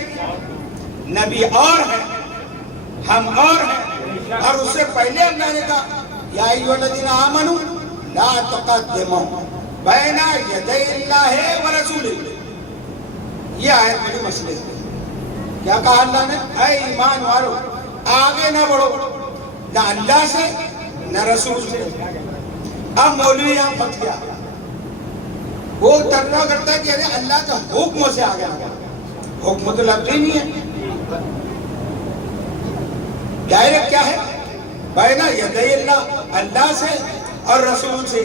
نبی اور ہے، ہم اور ہیں، اور اس سے پہلے اللہ نے کہا یا ایھا الذین آمنوا لا تقدموا بین یدی اللہ ورسولہ. یہ آیت بڑی مسئلے ہے. کیا کہا اللہ نے؟ اے ایمان والو آگے نہ بڑھو نہ اللہ سے نہ رسول سے. اب مولوی یہاں پھنس گیا، وہ ترجمہ کرتا ہے کہ ارے اللہ کا حکم سے آگے آ گیا. حکم تو لفظ ہی نہیں ہے، ڈائریکٹ کیا ہے؟ بین یدی اللہ، اللہ سے اور رسول سے.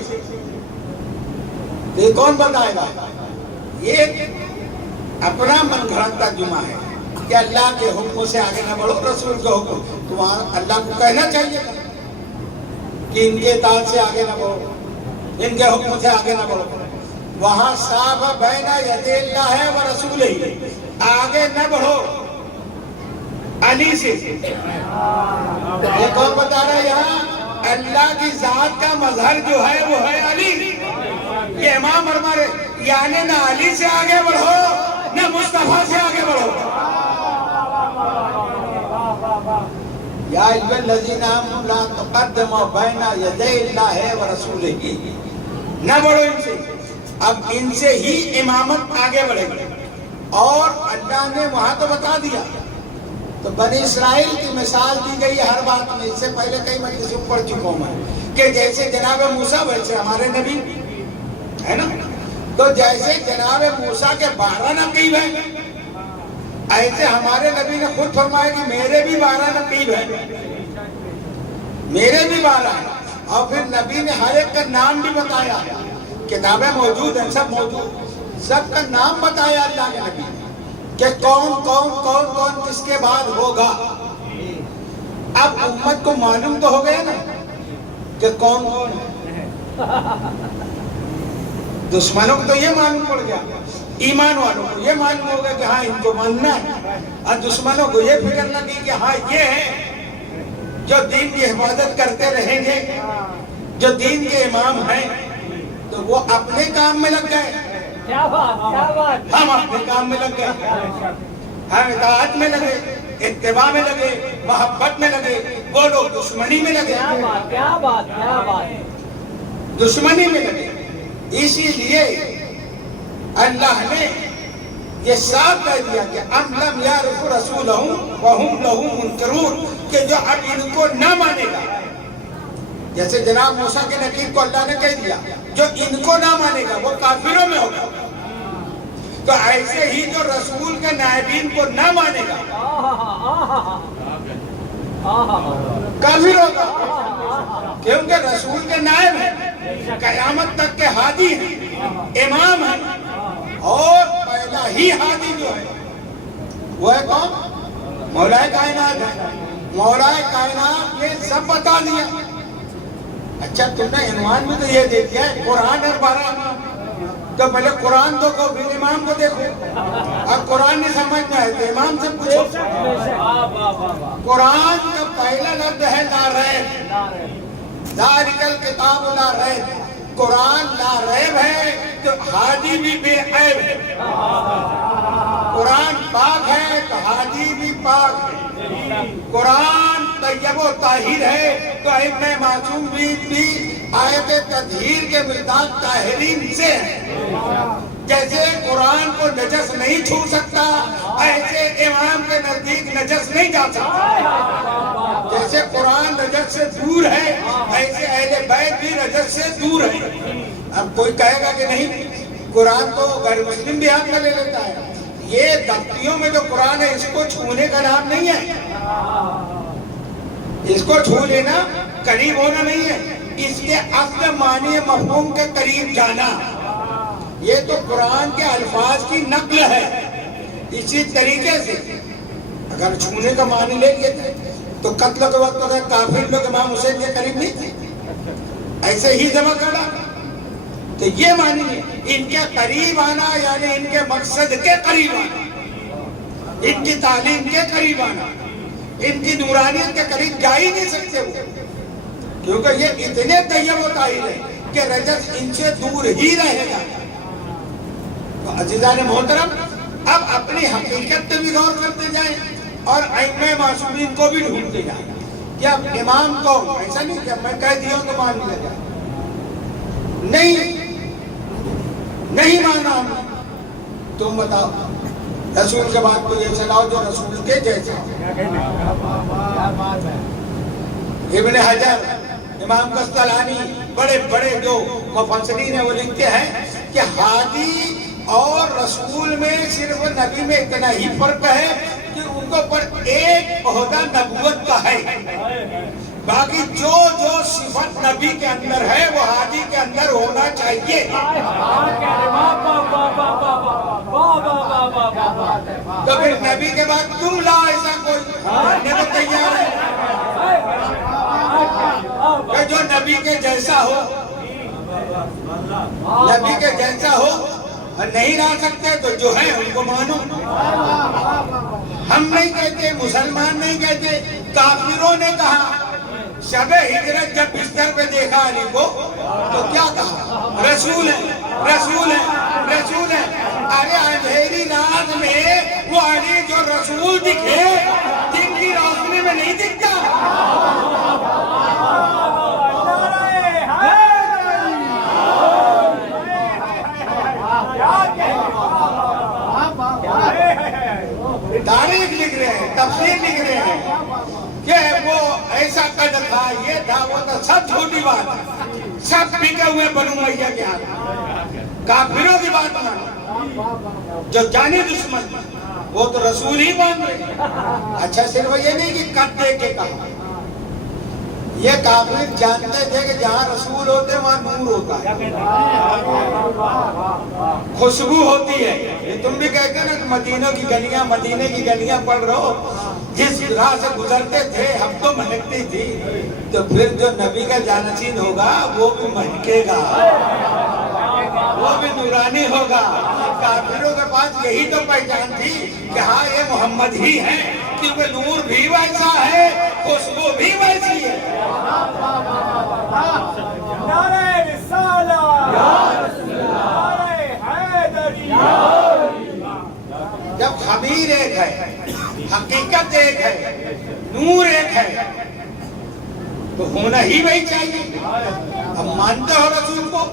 یہ کون بتائے گا؟ یہ اپنا من گھڑت ترجمہ ہے کہ اللہ کے حکم سے آگے نہ بڑھو، رسول کے حکم. تمہارا اللہ کو کہنا چاہیے کہ ان کے اطاعت سے آگے نہ بڑھو، ان کے حکم سے آگے نہ بڑھو. وہاں صاف بین یدی اللہ ہے و رسول ہی، آگے نہ بڑھو علی سے. یہ کون بتا رہا ہے یہاں؟ اللہ کی ذات کا مظہر جو ہے وہ ہے علی. یہ امام فرما رہے یعنی نہ علی سے آگے بڑھو نہ مصطفیٰ سے آگے بڑھو. یا ایھا الذین آمنوا لا تقدموا بین یدی اللہ ورسولہ، نہ بڑھو ان سے. اب ان سے ہی امامت آگے بڑھے گی. اور اللہ نے وہاں تو بتا دیا، تو بنی اسرائیل کی مثال دی گئی ہر بات میں. اس سے پہلے کئی مجلسوں پڑھ چکا ہوں میں کہ جیسے جناب موسیٰ ویسے ہمارے نبی ہے نا. تو جیسے جناب موسیٰ کے 12 نقیب ہیں، ایسے ہمارے نبی نے خود فرمایا کہ میرے بھی 12 نقیب ہیں، میرے بھی 12 ہیں. اور پھر نبی نے ہر ایک کا نام بھی بتایا. کتابیں موجود ہیں، سب موجود، سب کا نام بتایا اللہ کے نبی کہ کون کون کون کون کس کے بعد ہوگا. اب امت کو معلوم تو ہو گیا نا کہ کون کون ہے. دشمنوں کو تو یہ معلوم پڑ گیا، ایمان والوں کو یہ معلوم ہو گیا کہ ہاں ان کو ماننا ہے. اور دشمنوں کو یہ فکر لگی کہ ہاں یہ ہے جو دین کی حفاظت کرتے رہیں گے، جو دین کے امام ہیں. تو وہ اپنے کام میں لگ گئے، کیا بات، کیا بات. ہم اپنے کام میں لگ گئے، ہم اطاعت میں لگے، اتباع میں لگے، محبت میں لگے. وہ لوگ دشمنی میں لگے، کیا بات، کیا بات، کیا بات. دشمنی میں لگے. اسی لیے اللہ نے یہ صاف کہہ دیا کہ ام لم یعرفوا رسولہم وہم لہ منکرون، کہ جو اب ان کو نہ مانے گا. جیسے جناب موسیٰ کے نقیب کو اللہ نے کہہ دیا جو ان کو نہ مانے گا وہ کافروں میں ہوگا. تو ایسے ہی جو رسول کے نائبین کو نہ مانے گا کافر ہوگا، کیونکہ رسول کے نائب ہیں، قیامت تک کے ہادی ہیں، امام ہیں. اور پہلا ہی ہادی جو ہے وہ ہے کون؟ مولا کائنات ہے. مولا کائنات نے سب بتا دیا. اچھا تم نے عنوان میں تو یہ دیکھ دیا ہے قرآن اور 12 امام. تو پہلے قرآن تو کو پھر امام کو دیکھو. اب قرآن نہیں سمجھنا ہے تو امام سے پوچھو. قرآن کا پہلا لفظ ہے لا ریب، ذالک الکتاب لا ریب. قرآن لا ریب ہے تو ہادی بھی بے عیب ہے. قرآن پاک ہے تو ہادی بھی پاک ہے. قرآن طیب و طاہر ہے تو ابن معصوم بھی آیت تطہیر کے مرداد طاہرین سے ہے. جیسے قرآن کو نجس نہیں چھو سکتا ایسے امام کے نزدیک نجس نہیں جا سکتا. جیسے قرآن نجس سے دور ہے ایسے اہل بیت بھی نجس سے دور ہے. اب کوئی کہے گا کہ نہیں قرآن تو غیر مسلم بھی ہاتھ میں لے لیتا ہے. یہ دفتیوں میں جو قرآن ہے اس کو چھونے کا نام نہیں ہے. اس کو چھو لینا قریب ہونا نہیں ہے. اس کے اصل معنی مفہوم کے قریب جانا. یہ تو قرآن کے الفاظ کی نقل ہے. اسی طریقے سے اگر چھونے کا معنی لیں گے تو قتل کے وقت اگر کافر لوگ امام حسین کے قریب نہیں تھے ایسے ہی جمع کرنا. تو یہ معنی ہے ان کے قریب آنا یعنی ان کے مقصد کے قریب آنا، ان کی تعلیم کے قریب آنا. ان کی نورانیت کے قریب جا ہی نہیں سکتے وہ، کیونکہ یہ اتنے طیب و طاہر ہیں کہ رجس ان سے دور ہی رہے گا۔ تو عزیزان محترم، اب اپنی حقیقت پہ بھی غور کرتے جائیں اور ائمہ معصومین کو بھی ڈھونڈتے جائیں کہ اب امام کو ایسا نہیں کہ میں کہہ دیا تو مان لیا جائے، نہیں مانا ہم نے، تم بتاؤ رسول کے بعد کو یہ چلاؤ جو رسول کے جیسا۔ ابن حجر، امام قسطلانی، بڑے بڑے جو مفسرین ہیں وہ لکھتے ہیں کہ ہادی اور رسول میں صرف نبی میں اتنا ہی فرق ہے کہ ان کو پر ایک عہدہ نبوت کا ہے، باقی جو صفت نبی کے اندر ہے وہ ہادی کے اندر ہونا چاہیے۔ تو پھر نبی کے بعد کیوں لا ایسا کوئی کرنے کو تیار ہے کہ جو نبی کے جیسا ہو، نبی کے جیسا ہو نہیں لا سکتے تو جو ہے ان کو مانو۔ ہم نہیں کہتے، مسلمان نہیں کہتے، کافروں نے کہا۔ شب ہجرت جب بستر پہ دیکھا علی کو تو کیا کہا؟ رسول ہے، رسول ہے، رسول ہے۔ ارے اندھیری رات میں وہ علی جو رسول دکھے دن کی روشنی میں نہیں دکھتا۔ تاریخ لکھ رہے ہیں، تفسیر لکھ رہے ہیں کہ وہ ایسا قدر تھا، یہ تھا، وہ تھا، سب جھوٹی بات ہے، سب بکے ہوئے بنو امیہ کے ہاتھ۔ کافروں کی بات مانو، جو جانی دشمن وہ تو رسول ہی مان رہے۔ اچھا صرف یہ نہیں کہ قد دے کے کہا، یہ کافر جانتے تھے کہ جہاں رسول ہوتے وہاں نور ہوتا ہے، خوشبو ہوتی ہے۔ یہ تم بھی کہتے ہیں نا کہ مدینے کی گلیاں پڑھ رہے ہو، جس راہ سے گزرتے تھے ہم تو مہکتی تھی، تو پھر جو نبی کا جانشین ہوگا وہ بھی مہکے گا، وہ بھی نورانی ہوگا۔ کافروں کے پاس یہی تو پہچان تھی کہ ہاں یہ محمد ہی ہے، کیونکہ نور بھی ویسا ہے، خوشبو بھی ویسی ہے۔ نعرہ رسالہ، نعرہ حیدری۔ جب خبیر ایک ہے، حقیقت ایک ہے، نور ایک ہے، تو ہونا ہی وہی چاہیے۔ اب مانتے ہو رسول کو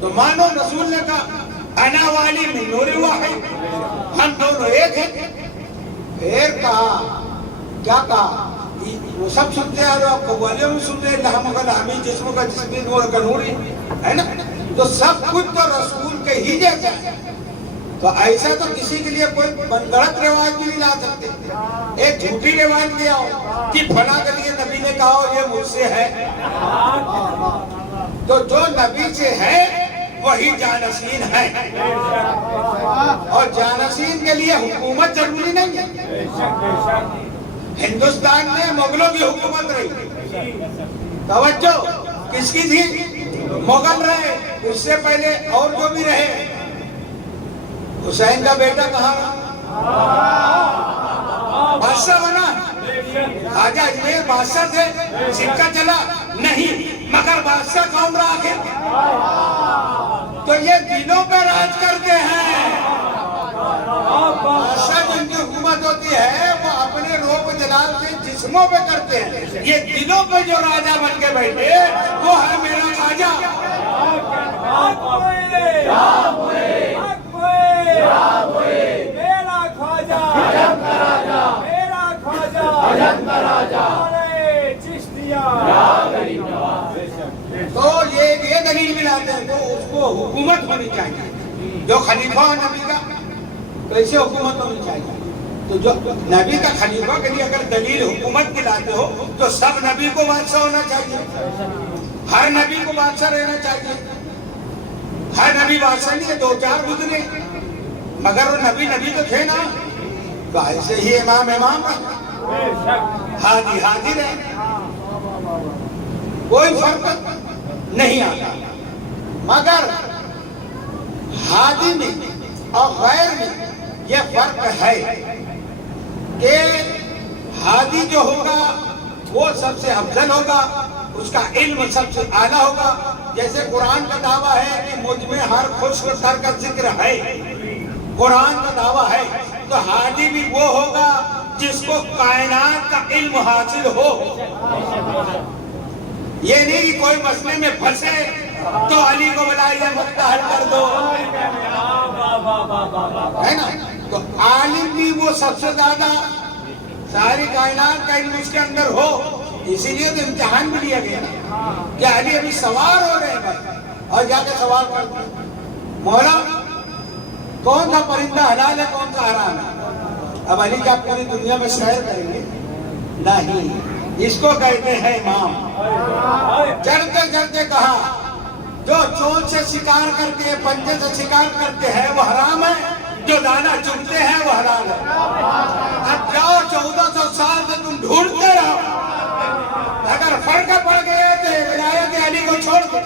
تو مانو، رسول نے کہا انا والی من نور واحد، ہم دونوں ایک ہیں۔ پھر کہا، کیا کہا؟ وہ سب سنتے ہیں، آپ قوالیوں میں سنتے ہیں، لہم کا لہمی، جسم کا جسمی، نور کا نوری، ہے نا؟ تو سب کچھ تو رسول کے ہی جیسا ہے۔ تو ایسا تو کسی کے لیے کوئی غلط رواج بھی نہیں لا سکتے۔ ایک جھوٹی رواج لے آؤ کہ فلاں کے لیے نبی نے کہا یہ مجھ سے ہے، تو جو نبی سے ہے وہی جانشین ہے، اور جانشین کے لیے حکومت ضروری نہیں ہے۔ ہندوستان میں مغلوں کی حکومت رہی، توجہ کس کی تھی؟ مغل رہے، اس سے پہلے اور جو بھی رہے۔ حسین کا بیٹا کہاں بادشاہ بنا؟ خواجہ اجمیر بادشاہ تھے، سکہ چلا نہیں، مگر بادشاہ کون رہا آخر؟ تو یہ دلوں پہ راج کرتے ہیں۔ بادشاہ جن کی حکومت ہوتی ہے وہ اپنے روپ جلال سے جسموں پہ کرتے ہیں، یہ دلوں پہ جو راجہ بن کے بیٹھے وہ ہے میرا راجہ۔ میرا خواجہ، میرا خواجہ، چشتیہ۔ تو یہ دلیل بھی لاتے ہیں، تو اس کو حکومت ہونی چاہیے، جو خلیفہ ہو نبی کا کیسے حکومت ہونی چاہیے۔ تو جو نبی کا خلیفہ کے لیے اگر دلیل حکومت کی لاتے ہو تو سب نبی کو بادشاہ ہونا چاہیے، ہر نبی کو بادشاہ رہنا چاہیے۔ ہر نبی بادشاہ نہیں ہے، دو چار گزرے، مگر وہ نبی تو تھے نا، تو ایسے ہی امام رہے، ہادی رہے، کوئی فرق نہیں آتا۔ مگر ہادی میں اور غیر میں یہ فرق ہے کہ ہادی جو ہوگا وہ سب سے افضل ہوگا، اس کا علم سب سے اعلیٰ ہوگا، جیسے قرآن کا دعویٰ ہے کہ مجھ میں ہر خشک تر کا ذکر ہے، قرآن کا دعویٰ ہے، تو ہادی بھی وہ ہوگا جس کو کائنات کا علم حاصل ہو۔ یہ نہیں کہ کوئی مسئلے میں پھنسے تو علی کو بلائیے مسئلہ حل کر دو، ہے نا؟ تو عالم بھی وہ سب سے زیادہ ساری کائنات کا علم اس کے اندر ہو، اسی لیے تو امتحان بھی لیا گیا کہ علی ابھی سوار ہو رہے ہیں اور جا کے سوال کرتے ہیں مولا کون سا پرندہ حلال ہے کون سا حرام ہے؟ اب علی کیا پوری دنیا میں سیر کریں گے؟ نہیں، اس کو کہتے ہیں امام۔ چڑھتے چڑھتے کہا جو چونچ سے شکار کرتے ہیں، پنجے سے شکار کرتے ہیں وہ حرام ہے، جو دانا چنتے ہیں وہ حلال ہے۔ اب جاؤ 1400 سال سے تم ڈھونڈتے رہو، اگر فرق پڑ گیا تو ولایت علی کو چھوڑ دو۔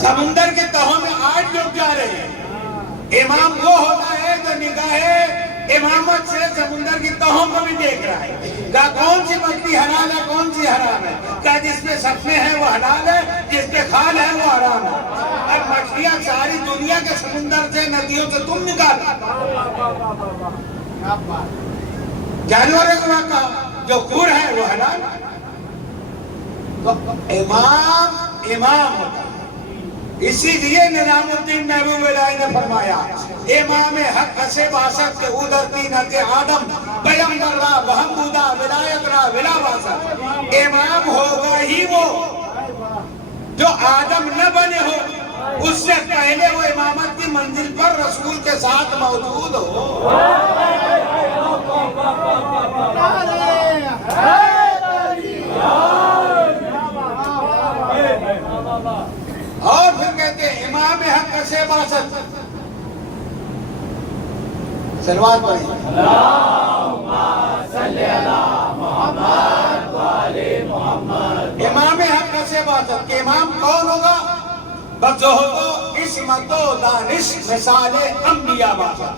سمندر کے تہوں میں آج لوگ جا رہے ہیں، امام وہ ہوتا ہے جو نگاہ امامت سے سمندر کی تہوں کو بھی دیکھ رہا ہے، کہا کون سی مچھلی حلال ہے کون سی حرام ہے، کہا جس میں سفنے ہیں وہ حلال ہے، جس میں کھال ہے وہ حرام ہے۔ اب مچھلیاں ساری دنیا کے سمندر سے ندیوں سے تم نکال، جانوروں کو کہا جو خور ہے وہ حلال ہے۔ تو امام ہوتا ہے، اسی لیے نظام الدین محبوب الہی نے فرمایا امام حق حسے باسط کے ادھر تینت آدم پیغمبر را محمودہ ولایت را ولا باسط۔ امام ہوگا ہی وہ جو آدم نہ بنے ہو، اس سے پہلے وہ امامت کی منزل پر رسول کے ساتھ موجود ہو۔ اور پھر کہتے ہیں امام حق سے باسط، سلوات پڑھیں اللہم صلی علی محمد و علی محمد۔ امام حق سے باسط کہ امام کون ہوگا؟ بزہد و عصمت و دانش مثال انبیاء باسط۔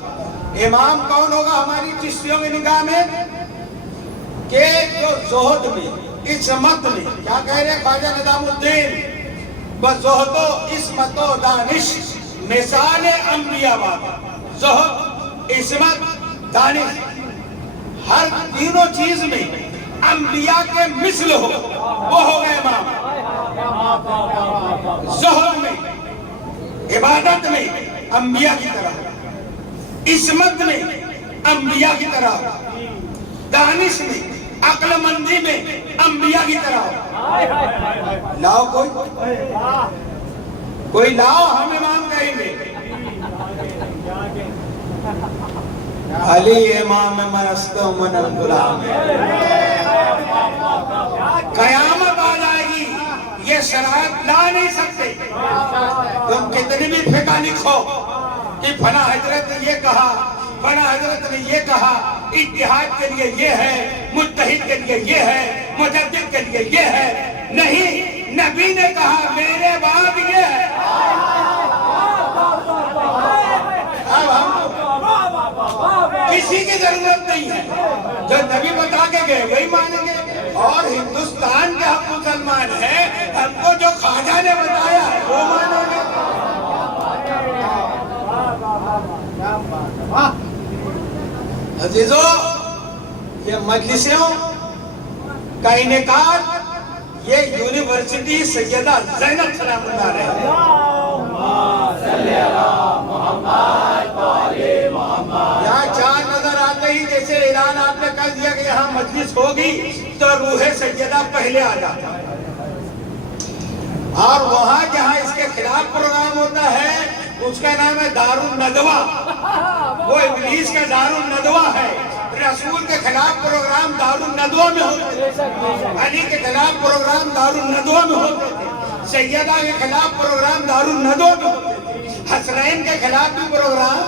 امام کون ہوگا ہماری چشتیوں کی نگاہ میں؟ کہ جو زہد میں عصمت میں، کیا کہہ رہے خواجہ نظام الدین؟ بزہد و عصمت و دانش مثال انبیاء باسط۔ زہد، عصمت، دانش، ہر تینوں چیز میں انبیاء کے مثل ہو، وہ ہوگا امام۔ زہد میں، عبادت میں انبیاء کی طرح، عصمت میں انبیاء کی طرح، دانش میں، عقل مندی میں انبیاء کی طرح۔ لاؤ کوئی لاؤ، ہم امام کہیں گے علی امام مرست و من الغلام۔ قیامت آ جائے گی، یہ شرائط لا نہیں سکتے۔ تم کتنی بھی فقہ لکھو کہ فلاں حضرت نے یہ کہا، فلاں حضرت نے یہ کہا، اجتہاد کے لیے یہ ہے، مجتہد کے لیے یہ ہے، مجدد کے لیے یہ ہے، نہیں، نبی نے کہا میرے بعد یہ ہے۔ اب ہم کسی کی ضرورت نہیں ہے، جو نبی بتا کے گئے وہی مانیں گے، اور ہندوستان کے ہم مسلمان ہیں، ہم کو جو خواجہ نے بتایا ہے وہ مانیں گے۔ عزیزو، یہ مجلسوں کا انعقاد یہ یونیورسٹی سیدہ زینب سلام اللہ علیہ یہاں چار نظر آتے ہی جیسے اعلان آپ نے کر دیا کہ یہاں مجلس ہوگی تو روح سیدہ پہلے آ جاتا ہے، اور وہاں جہاں اس کے خلاف پروگرام ہوتا ہے اس کا نام ہے دار الندوہ، وہ ابلیس کا دار الندوہ ہے۔ رسول کے خلاف پروگرام دار الندوہ میں ہوتے تھے، علی کے خلاف پروگرام دار الندوہ میں ہوتے تھے، سیدہ کے خلاف پروگرام دار الندوہ میں ہوتے تھے، حسنین کے خلاف بھی پروگرام۔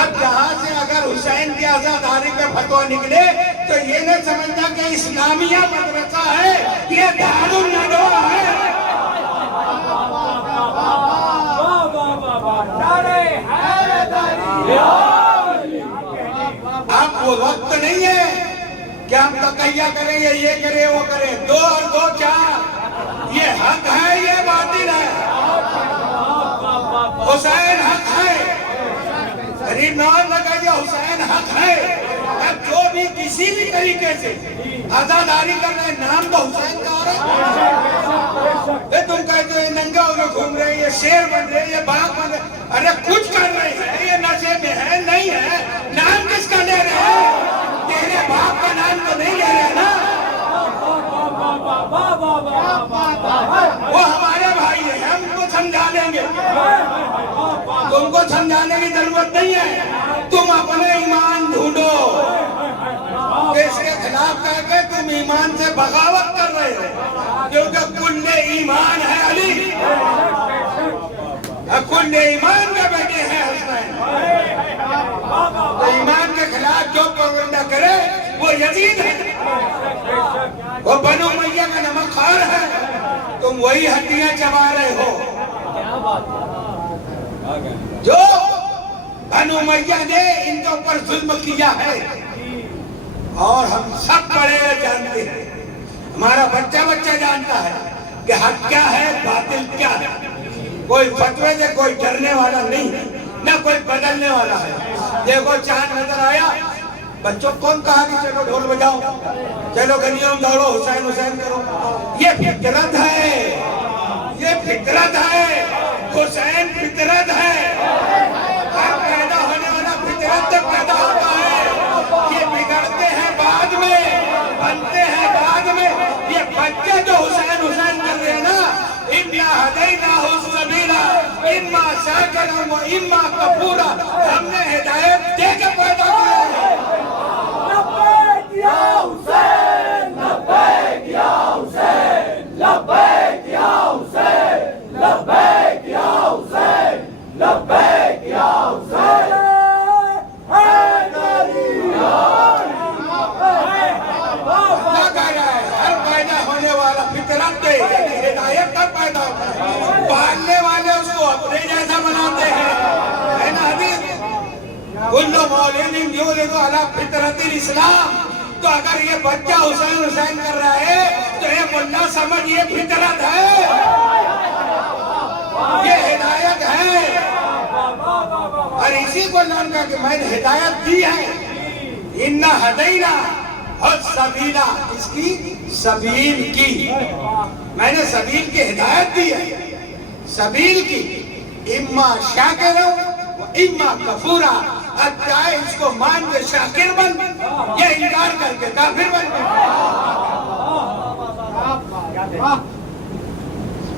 اب جہاں سے اگر حسین کی آزاداری پہ فتویٰ نکلے تو یہ نہ سمجھنا کہ اسلامیہ مدرسہ ہے، یہ دار الندوہ ہے۔ اب وہ وقت نہیں ہے کہ کہ ہم تقیہ کریں یہ کریں وہ کریں. 2 اور 2 4. یہ حق ہے یہ باطل ہے. حسین حق ہے. غریب نواز نے کہا یہ حسین حق ہے. اب جو بھی کسی بھی طریقے سے آزاداری کر رہے ہیں نام تو حسین کا آ رہا ہے. تم کہتے ہیں ننگا ہو کے گھوم رہے ہیں, یہ شیر بن رہے ہیں, یہ باغ بن رہے ہیں. ارے کچھ کر رہے ہیں, یہ نشے میں ہے نہیں ہے. نام کس کا لے رہے ہیں؟ تیرے باپ کا نام تو نہیں لے رہے نا. وہ ہمارے بھائی ہیں, ہم کو سمجھا دیں گے. تم کو سمجھانے کی ضرورت نہیں ہے. تم اپنے ایمان ڈھونڈو. اس کے خلاف کہہ کے تم ایمان سے بغاوت کر رہے ہو, کیونکہ کل ایمان ہے علی, کل ایمان کے بیٹے ہیں حسین. تو ایمان کے خلاف جو پروگنڈہ کرے وہ یزید ہے, وہ بنو امیہ کا نمک خوار ہے. تم وہی ہڈیاں چبا رہے ہو جو بنو امیہ نے ان کے اوپر ظلم کیا ہے. اور ہم سب بڑے جانتے ہیں, ہمارا بچہ جانتا ہے کہ حق کیا ہے باطل کیا ہے. کوئی فتوے سے کوئی ڈرنے والا نہیں ہے, نہ کوئی بدلنے والا ہے. دیکھو چاند نظر آیا, بچوں کون کہا کہ چلو ڈھول بجاؤ, چلو گلیوں میں دوڑو, حسین حسین کرو. یہ فطرت ہے, یہ فطرت ہے. حسین فطرت ہے. ہر پیدا ہونے والا فطرت سے پیدا ہوتا ہے. یہ بگڑتے ہیں بعد میں, بنتے ہیں بعد میں. یہ بچے جو حسین حسین کر رہے ہیں نا, اِنَّا هَدَيْنَاهُ السَّبِيلَ إِمَّا شَاكِرًا وَإِمَّا كَفُورًا. ہم نے ہدایت دے کے پیدا کیا ہے. لبیک یا حسین, لبیک یا حسین, لبیک یا حسین, لبیک یا حسین, لبیک یا حسین. ہدایت کا پیدا ہوتا ہے, پالنے والے اس کو اپنے جیسا بناتے ہیں. ہے نا حدیث, کل مولود یولد علی فطرت الاسلام. تو اگر یہ بچہ حسین حسین کر رہا ہے تو یہ ملا سمجھ یہ فطرت ہے, یہ ہدایت ہے. اور اسی کو نام کہا کہ میں نے ہدایت دی ہے. اِنَّا هَدَيْنَا السَّبِيلَ, اس کی سبیل کی, میں نے سبیل کی ہدایت دی ہے. سبیل کی اما شاکرا و اما کفورا. اب چاہے اس کو مان کے شاکر بن یا انکار کر کے کافر بن.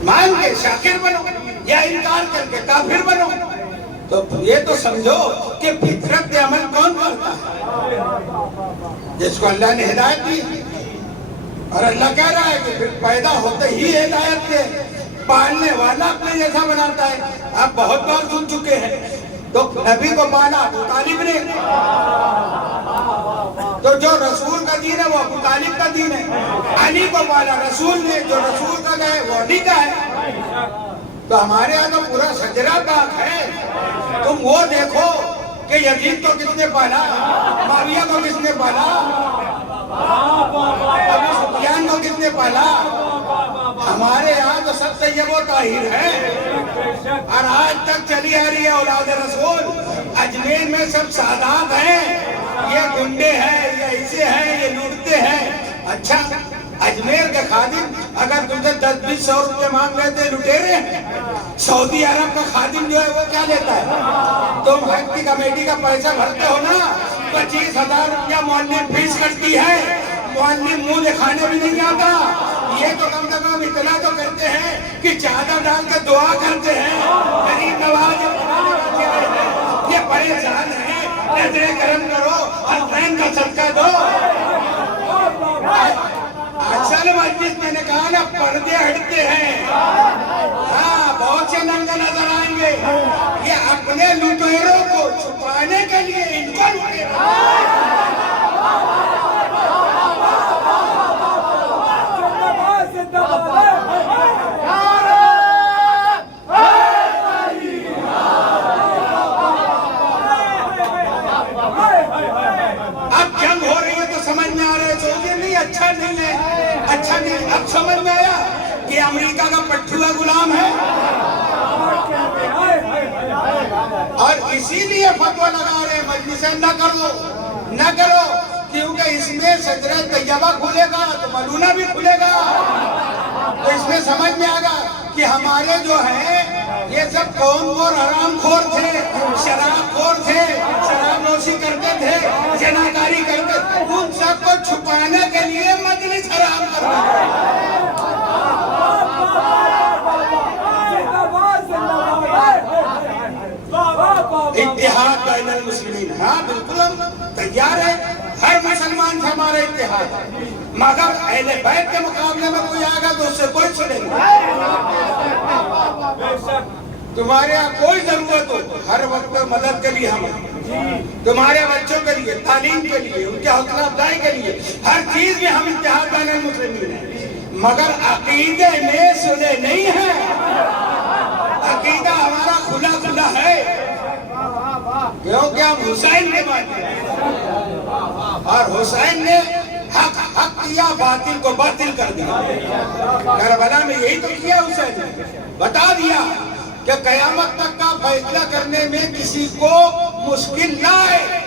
مان کے شاکر بنو یا انکار کر کے کافر بنو. تو یہ تو سمجھو کہ فطرت عمل کون کرتا ہے؟ جس کو اللہ نے ہدایت دی. اور اللہ کہہ رہا ہے کہ پھر پیدا ہوتے ہی ہدایت کے پالنے والا اپنے جیسا بناتا ہے. آپ بہت بار سن چکے ہیں. تو نبی کو پالا ابو طالب نے, تو جو رسول کا دین ہے وہ ابو طالب کا دین ہے. علی کو پالا رسول نے, جو رسول کا ہے وہ علی کا ہے. تو ہمارے یہاں تو پورا شجرہ پاک ہے. تم وہ دیکھو کہ یزید کو کس نے پالا, معاویہ کو کس نے پالا, ابو سفیان کو کس نے پالا. ہمارے یہاں تو سب طیب و طاہر ہے اور آج تک چلی آ رہی ہے اولاد رسول. اجمیر میں سب سادات ہیں, یہ گنڈے ہیں, یہ ایسے ہیں, یہ لوٹتے ہیں. اچھا, اجمیر کے خادم اگر تم سے 10-20 100 روپے مانگ لیتے لٹیرے ہیں. سعودی عرب کا خادم جو ہے وہ کیا لیتا ہے؟ تم حج کی کمیٹی کا پیسہ بھرتے ہو نا, 25,000 روپیہ معلم فیس کرتی ہے. معلم منہ دکھانے بھی نہیں آتا. یہ تو کم سے کم اتنا تو کرتے ہیں کہ چادر ڈال کے دعا کرتے ہیں. غریب نواز یہ پریشان ہے, نظر کرم کرو اور فین کا صدقہ دو. اصل مسجد میں نے کہا نا پردے ہٹتے ہیں. ہاں, بہت سے ننگے نظر آئیں گے. یہ اپنے لٹیروں کو چھپانے کے لیے ان کو لٹیروں اب جنگ ہو رہی ہے تو سمجھ میں آ رہے تھے میں آیا کہ امریکہ کا پٹھوا غلام ہے؟ اور اسی لیے فتویٰ لگا رہے ہیں مجلسیں نہ کرو، کیونکہ اس میں شجرہ طیبہ کھلے گا تو ملونہ بھی کھلے گا. تو اس میں سمجھ میں آگا کہ ہمارے جو ہیں یہ سب قوم اور حرام خور تھے، شراب خور تھے، شراب نوشی کرتے تھے، زناکاری کرتے تھے، ان سب کو چھپانے کے لیے مجلس حرام کرتے تھے. اتحاد بین المسلمین، ہاں بالکل ہم تیار ہیں، ہر مسلمان سے ہمارا اتحاد ہے، مگر اہل بیت کے مقابلے میں کوئی آئے گا تو اس سے کوئی چھڑے نہیں. تمہارے یہاں کوئی ضرورت ہو ہر وقت مدد کے لیے ہم ہیں، تمہارے بچوں کے لیے، تعلیم کے لیے، ان کے حوصلہ افزائی کے لیے، ہر چیز میں ہم اتحاد بین المسلمین ہیں، مگر عقیدے میں صلح نہیں ہے. عقیدہ ہمارا کھلا ہے کیونکہ ہم حسین کے مانتے ہیں، اور حسین نے حق کیا، باطل کو باطل کر دیا. کربلا میں یہی تو کیا حسین نے، بتا دیا کہ قیامت تک کا فیصلہ کرنے میں کسی کو مشکل نہ آئے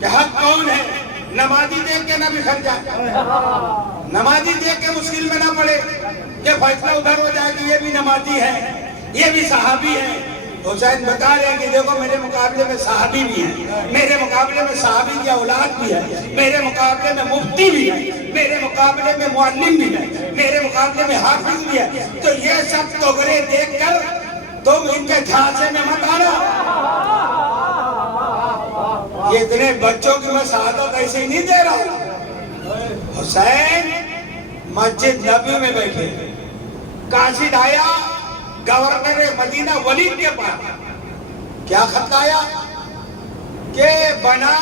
کہ حق کون ہے. نمازی دیکھ کے نہ بکھر جائے، نمازی دیکھ کے مشکل میں نہ پڑے کہ فیصلہ ادھر ہو جائے کہ یہ بھی نمازی ہے، یہ بھی صحابی ہے. حسین بتا رہے ہیں کہ دیکھو میرے مقابلے میں صحابی بھی ہیں، میرے مقابلے میں صحابی کی اولاد بھی ہے، میرے مقابلے میں مفتی بھی ہے، میرے مقابلے میں معلم بھی ہے، میرے مقابلے میں حافظ بھی ہے. تو یہ سب توغرے دیکھ کر تم ان کے جھانسے میں مت آنا. یہ اتنے بچوں کی میں شہادت ایسے ہی نہیں دے رہا. حسین مسجد نبی میں بیٹھے، قاصد آیا گورنر مدینہ ولید کے پاس، کیا خط آیا کہ بنا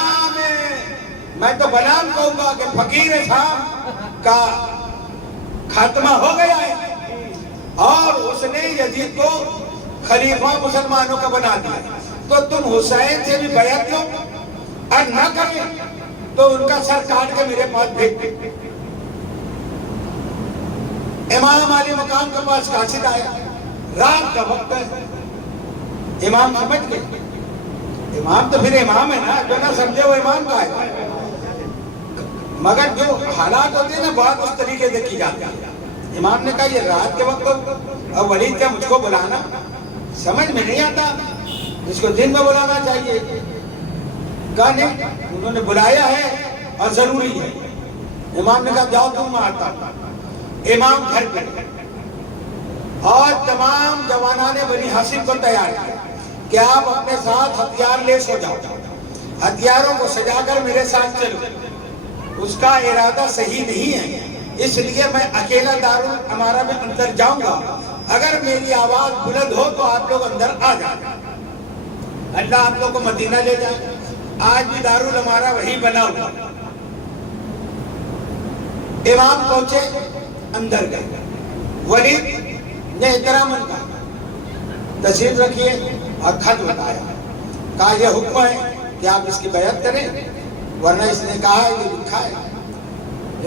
میں تو بنام کہوں گا کہ فقیر شام کا خاتمہ ہو گیا ہے، اور اس نے یزید کو خلیفہ مسلمانوں کا بنا دیا. تو تم حسین سے بھی بیعت لو، اور نہ کریں تو ان کا سر کاٹ کے میرے پاس بھیج دو. امام علی مقام کے پاس قاصد آیا، رات کا وقت ہے، امام سمجھ گئے، امام تو پھر امام ہے نا، جو نہ سمجھے وہ امام کا ہے. مگر جو حالات ہوتے ہیں نا بات اس طریقے سے کی جاتی ہے. امام نے کہا یہ رات کے وقت اب ولید کیا مجھ کو بلانا سمجھ میں نہیں آتا، اس کو دن میں بلانا چاہیے. کہا نہیں، انہوں نے بلایا ہے اور ضروری ہے. امام نے کہا جاؤ تم میں آتا ہوں. امام گھر پہ اور تمام جوانان بنی ہاشم کو تیار کیا کہ آپ اپنے ساتھ ہتھیار لے سو جاؤ، ہتھیاروں کو سجا کر میرے ساتھ چلو. اس کا ارادہ صحیح نہیں ہے، اس لیے میں اکیلا دارالامارہ میں اندر جاؤں گا، اگر میری آواز بلند ہو تو آپ لوگ اندر آ جائیں، اللہ آپ لوگ کو مدینہ لے جائے. آج بھی دارالامارہ وہی بنا ہوا. امام پہنچے، اندر گئے. ولید نے احترام کہا تشریف رکھیے اور خط بتایا. کہا یہ حکم ہے کہ آپ اس کی بیعت کریں، ورنہ اس نے کہا ہے یہ لکھا ہے.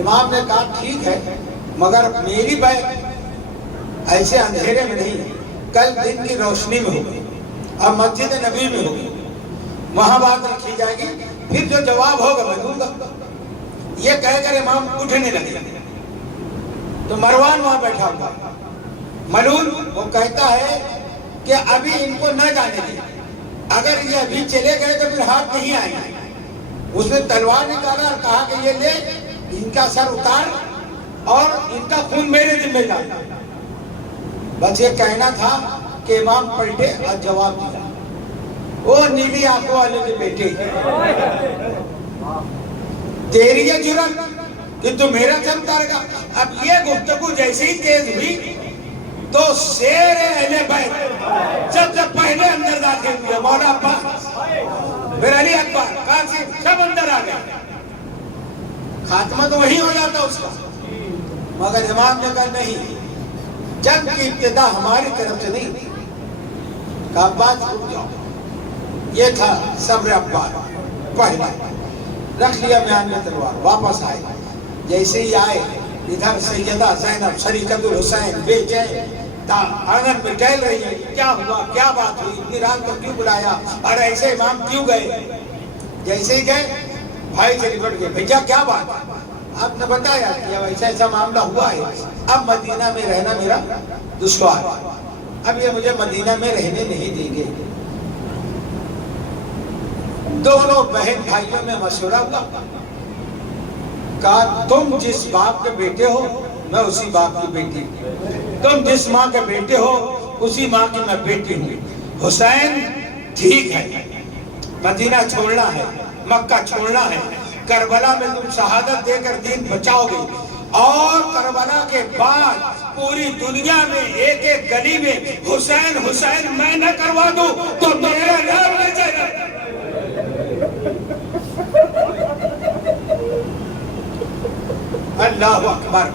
امام نے کہا ٹھیک ہے، مگر میری بیعت ایسے اندھیرے میں نہیں، کل دن کی روشنی میں ہوگی، اب مسجد نبی میں ہوگی، وہاں بات رکھی جائے گی، پھر جو جواب ہوگا میں دوں گا. یہ کہہ کر امام اٹھنے لگے تو مروان وہاں بیٹھا ہوا ملون، وہ کہتا ہے کہ ابھی ان کو نہ جانے دیں، اگر یہ ابھی چلے گئے تو پھر ہاتھ نہیں آئیں گے. اس نے تلوار نکالا اور کہا کہ یہ لے، ان کا سر اتار اور ان کا خون میرے ذمہ ڈال. بس یہ کہنا تھا کہ امام پلٹے اور جواب دیا، وہ نیلی آنکھوں والے کے بیٹے، تیری یہ جرات کہ تو میرا سر اتار گا. اب یہ گفتگو جیسے ہی تیز ہوئی تو شیر اہل بیت سب سے پہلے اندر داخل ہوئے، مولا عباس، پھر علی اکبر، قاسم، سب اندر آ گئے. خاتمہ تو وہی ہو جاتا اس کا، مگر امام نے کہا نہیں، جنگ کی ابتدا ہماری طرف سے نہیں تھی. کہا عباس رک جاؤ. یہ تھا صبر عباس. پہلا رکھ لیا میان میں تلوار، واپس آئے. جیسے ہی آئے ادھر سیدہ زینب شریکت الحسین بے چین آنگن میں ٹہل رہی ہے. کیا ہوا, کیا بات ہوئی, اتنی رات کو کیوں بلایا, اور ایسے امام کیوں گئے؟ جیسے ہی گئے بھائی سے لپٹ گئے, بھیا کیا بات ہے؟ آپ نے بتایا کہ ایسا ایسا معاملہ ہوا ہے, اب مدینہ میں رہنا میرا دشوار, اب یہ مجھے مدینہ میں رہنے نہیں دیں گے. دونوں بہن بھائیوں میں مشورہ ہوا, کہا تم جس باپ کے بیٹے ہو میں اسی باپ کی بیٹی ہوں, تم جس ماں کے بیٹے ہو اسی ماں کی میں بیٹی ہوں. حسین ٹھیک ہے, مدینہ چھوڑنا ہے, مکہ چھوڑنا ہے, کربلا میں تم شہادت دے کر دین بچاؤ گے, اور کربلا کے بعد پوری دنیا میں ایک ایک گلی میں حسین حسین میں نہ کروا دوں تو میرا نام لے جائے. اللہ اکبر.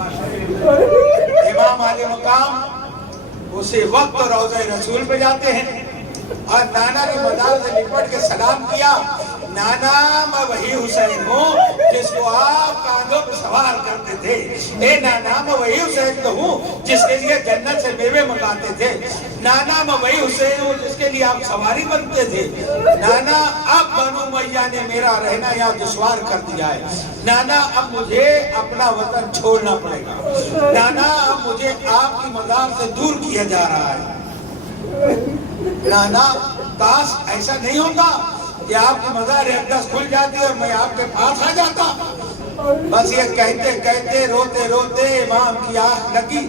امام علی مقام اسی وقت روضہ رسول پہ جاتے ہیں اور نانا کے مزار سے لپٹ کے سلام کیا, نانا میں وہی حسین ہوں جس کو آپ کاندھوں پہ سوار کرتے تھے, اے نانا میں وہی حسین تو ہوں جس کے لیے جنت سے میوے منگاتے تھے, نانا میں وہی حسین ہوں جس کے لیے آپ سواری بنتے تھے, نانا اب بنو امیہ نے میرا رہنا یہاں دشوار کر دیا ہے, نانا اب مجھے اپنا وطن چھوڑنا پڑے گا, نانا اب مجھے آپ کی مزار سے دور کیا جا رہا ہے. نانا کاش ایسا نہیں ہوتا کہ آپ کی مزار اقدس کھل جاتی اور میں آپ کے پاس آ جاتا. بس یہ کہتے کہتے روتے روتے امام کی آنکھ لگی.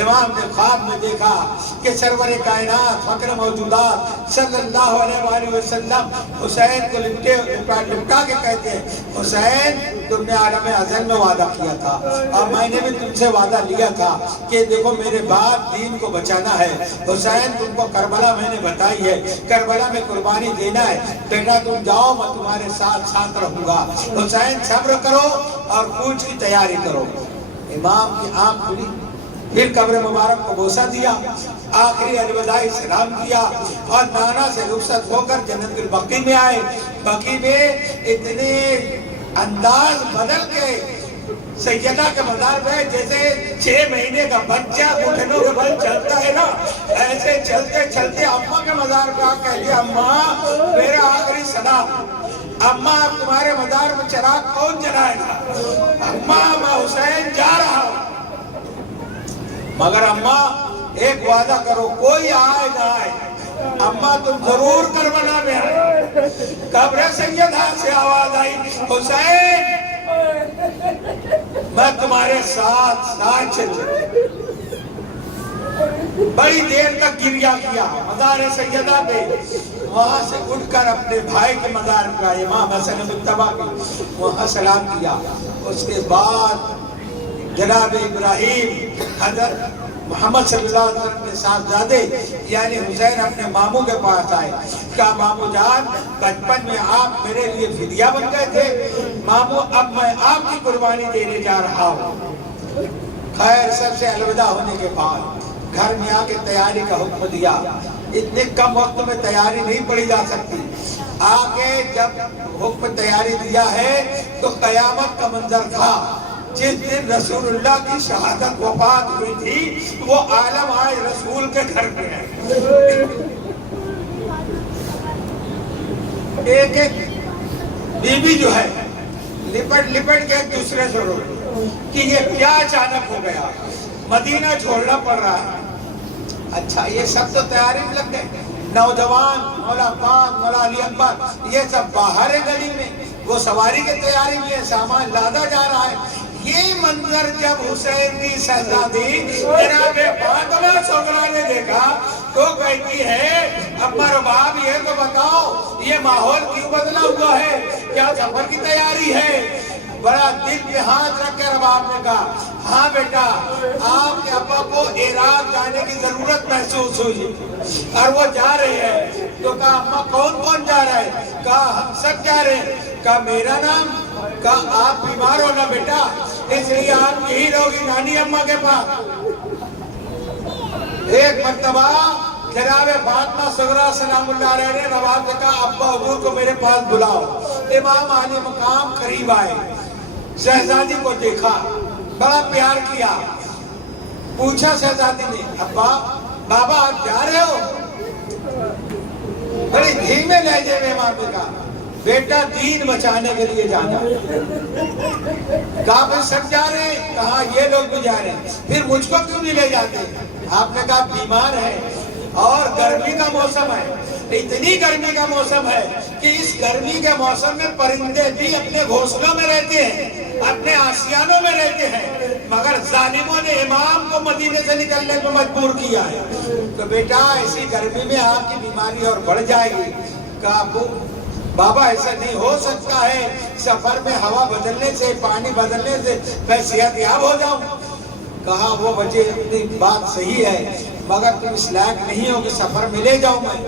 امام نے خواب میں دیکھا کہ سرور کائنات فخر موجودات صلی اللہ علیہ وآلہ وسلم حسین کو لپٹا کے کہتے ہیں, حسین تم نے عالم ازل میں وعدہ کیا تھا اور میں نے بھی تم سے وعدہ لیا تھا کہ دیکھو میرے باپ دین کو بچانا ہے, حسین تم کو کربلا میں نے بتائی ہے, کربلا میں قربانی دینا ہے, بیٹا تم جاؤ میں تمہارے ساتھ ساتھ رہوں گا, حسین صبر کرو اور کوچ کی تیاری کرو. امام کی آنکھ کھلی, پھر قبر مبارک کو بوسہ دیا, آخری الوداعی سلام کیا اور نانا سے رخصت ہو کر جنت البقیع میں آئے. بقیع میں اتنے انداز بدل کے سیدہ کے مزار پہ جیسے 6 مہینے کا بچہ گھٹنوں کے بل چلتا ہے نا, ایسے چلتے چلتے اماں کے مزار پہ کہہ دیا, اماں میرا آخری سلام, اماں تمہارے مزار میں چراغ کون جلائے گا, اماں میں حسین جا رہا ہوں, مگر اماں ایک وعدہ کرو کوئی آئے نہ آئے, اماں تم ضرور کربلا میں آئے. قبر سیدہ سے آواز آئی, حسین میں تمہارے ساتھ ساتھ چلوں. بڑی دیر تک گریہ کیا مزار سیدہ پہ, وہاں سے اٹھ کر اپنے بھائی کے مزار پہ امام حسن مجتبیٰ کی وہاں سلام کیا. اس کے بعد جناب ابراہیم حضرت محمد صلی اللہ علیہ وسلم کے صاحبزادے یعنی حسین اپنے ماموں کے پاس آئے. کہا ماموں جان بچپن میں آپ میرے لیے فدیہ بن گئے تھے, ماموں اب میں آپ کی قربانی دینے جا رہا ہوں. خیر سب سے الوداع ہونے کے بعد گھر میں آ کے تیاری کا حکم دیا. اتنے کم وقت میں تیاری نہیں پڑی جا سکتی. آگے جب حکم تیاری دیا ہے تو قیامت کا منظر تھا. جس دن رسول اللہ کی شہادت وفات ہوئی تھی وہ عالم آج رسول کے گھر میں ہے. ایک ایک بیوی جو ہے لپٹ لپٹ کے ایک دوسرے سے رو کہ یہ کیا اچانک ہو گیا, مدینہ چھوڑنا پڑ رہا ہے. اچھا یہ سب تو تیاری میں لگ گئے, نوجوان مولا پاک مولا علی اکبر یہ سب باہر ہے گلی میں, وہ سواری کی تیاری میں سامان لادا جا رہا ہے. یہ منظر جب حسین کی شہزادی جناب فاطمہ صغریٰ نے دیکھا تو کہتی ہے اما رباب یہ تو بتاؤ یہ ماحول کیوں بدلا ہوا ہے, کیا سفر کی تیاری ہے؟ بڑا دل پہ ہاتھ رکھ کے رباب نے کہا ہاں بیٹا آپ کے ابا کو عراق جانے کی ضرورت محسوس ہوئی اور وہ جا رہے ہیں. تو کہا اما کون کون جا رہا ہے؟ کہا ہم سب جا رہے ہیں. کہا میرا نام؟ کہا آپ بیمار ہو نا بیٹا اس لیے آپ یہی رہو گی نانی اماں کے پاس. ایک مرتبہ جناب فاطمہ صغریٰ سلام اللہ علیہ نے رباب سے کہا ابا حضور کو میرے پاس بلاؤ. امام علی مقام قریب آئے, شہزادی کو دیکھا, بڑا پیار کیا. پوچھا شہزادی نے ابا بابا آپ جا رہے ہو؟ بڑی دھیمے لہجے میں امام نے کہا بیٹا دین بچانے کے لیے جانا. کہا پھر سب جا رہے ہیں؟ کہا یہ لوگ بھی جا رہے ہیں. پھر مجھ کو کیوں نہیں لے جاتے؟ آپ نے کہا بیمار ہے اور گرمی کا موسم ہے. اتنی گرمی کا موسم ہے کہ اس گرمی کے موسم میں پرندے بھی اپنے گھونسلوں میں رہتے ہیں, اپنے آسیانوں میں رہتے ہیں, مگر ظالموں نے امام کو مدینے سے نکلنے پر مجبور کیا ہے. تو بیٹا ایسی گرمی میں آپ کی بیماری اور بڑھ جائے گی. کہا بابا ایسا نہیں ہو سکتا ہے, سفر میں ہوا بدلنے سے پانی بدلنے سے میں صحت یاب ہو جاؤں. کہا وہ بچے اپنی بات صحیح ہے مگر تم اس لائق نہیں ہو کہ سفر میں لے جاؤں میں.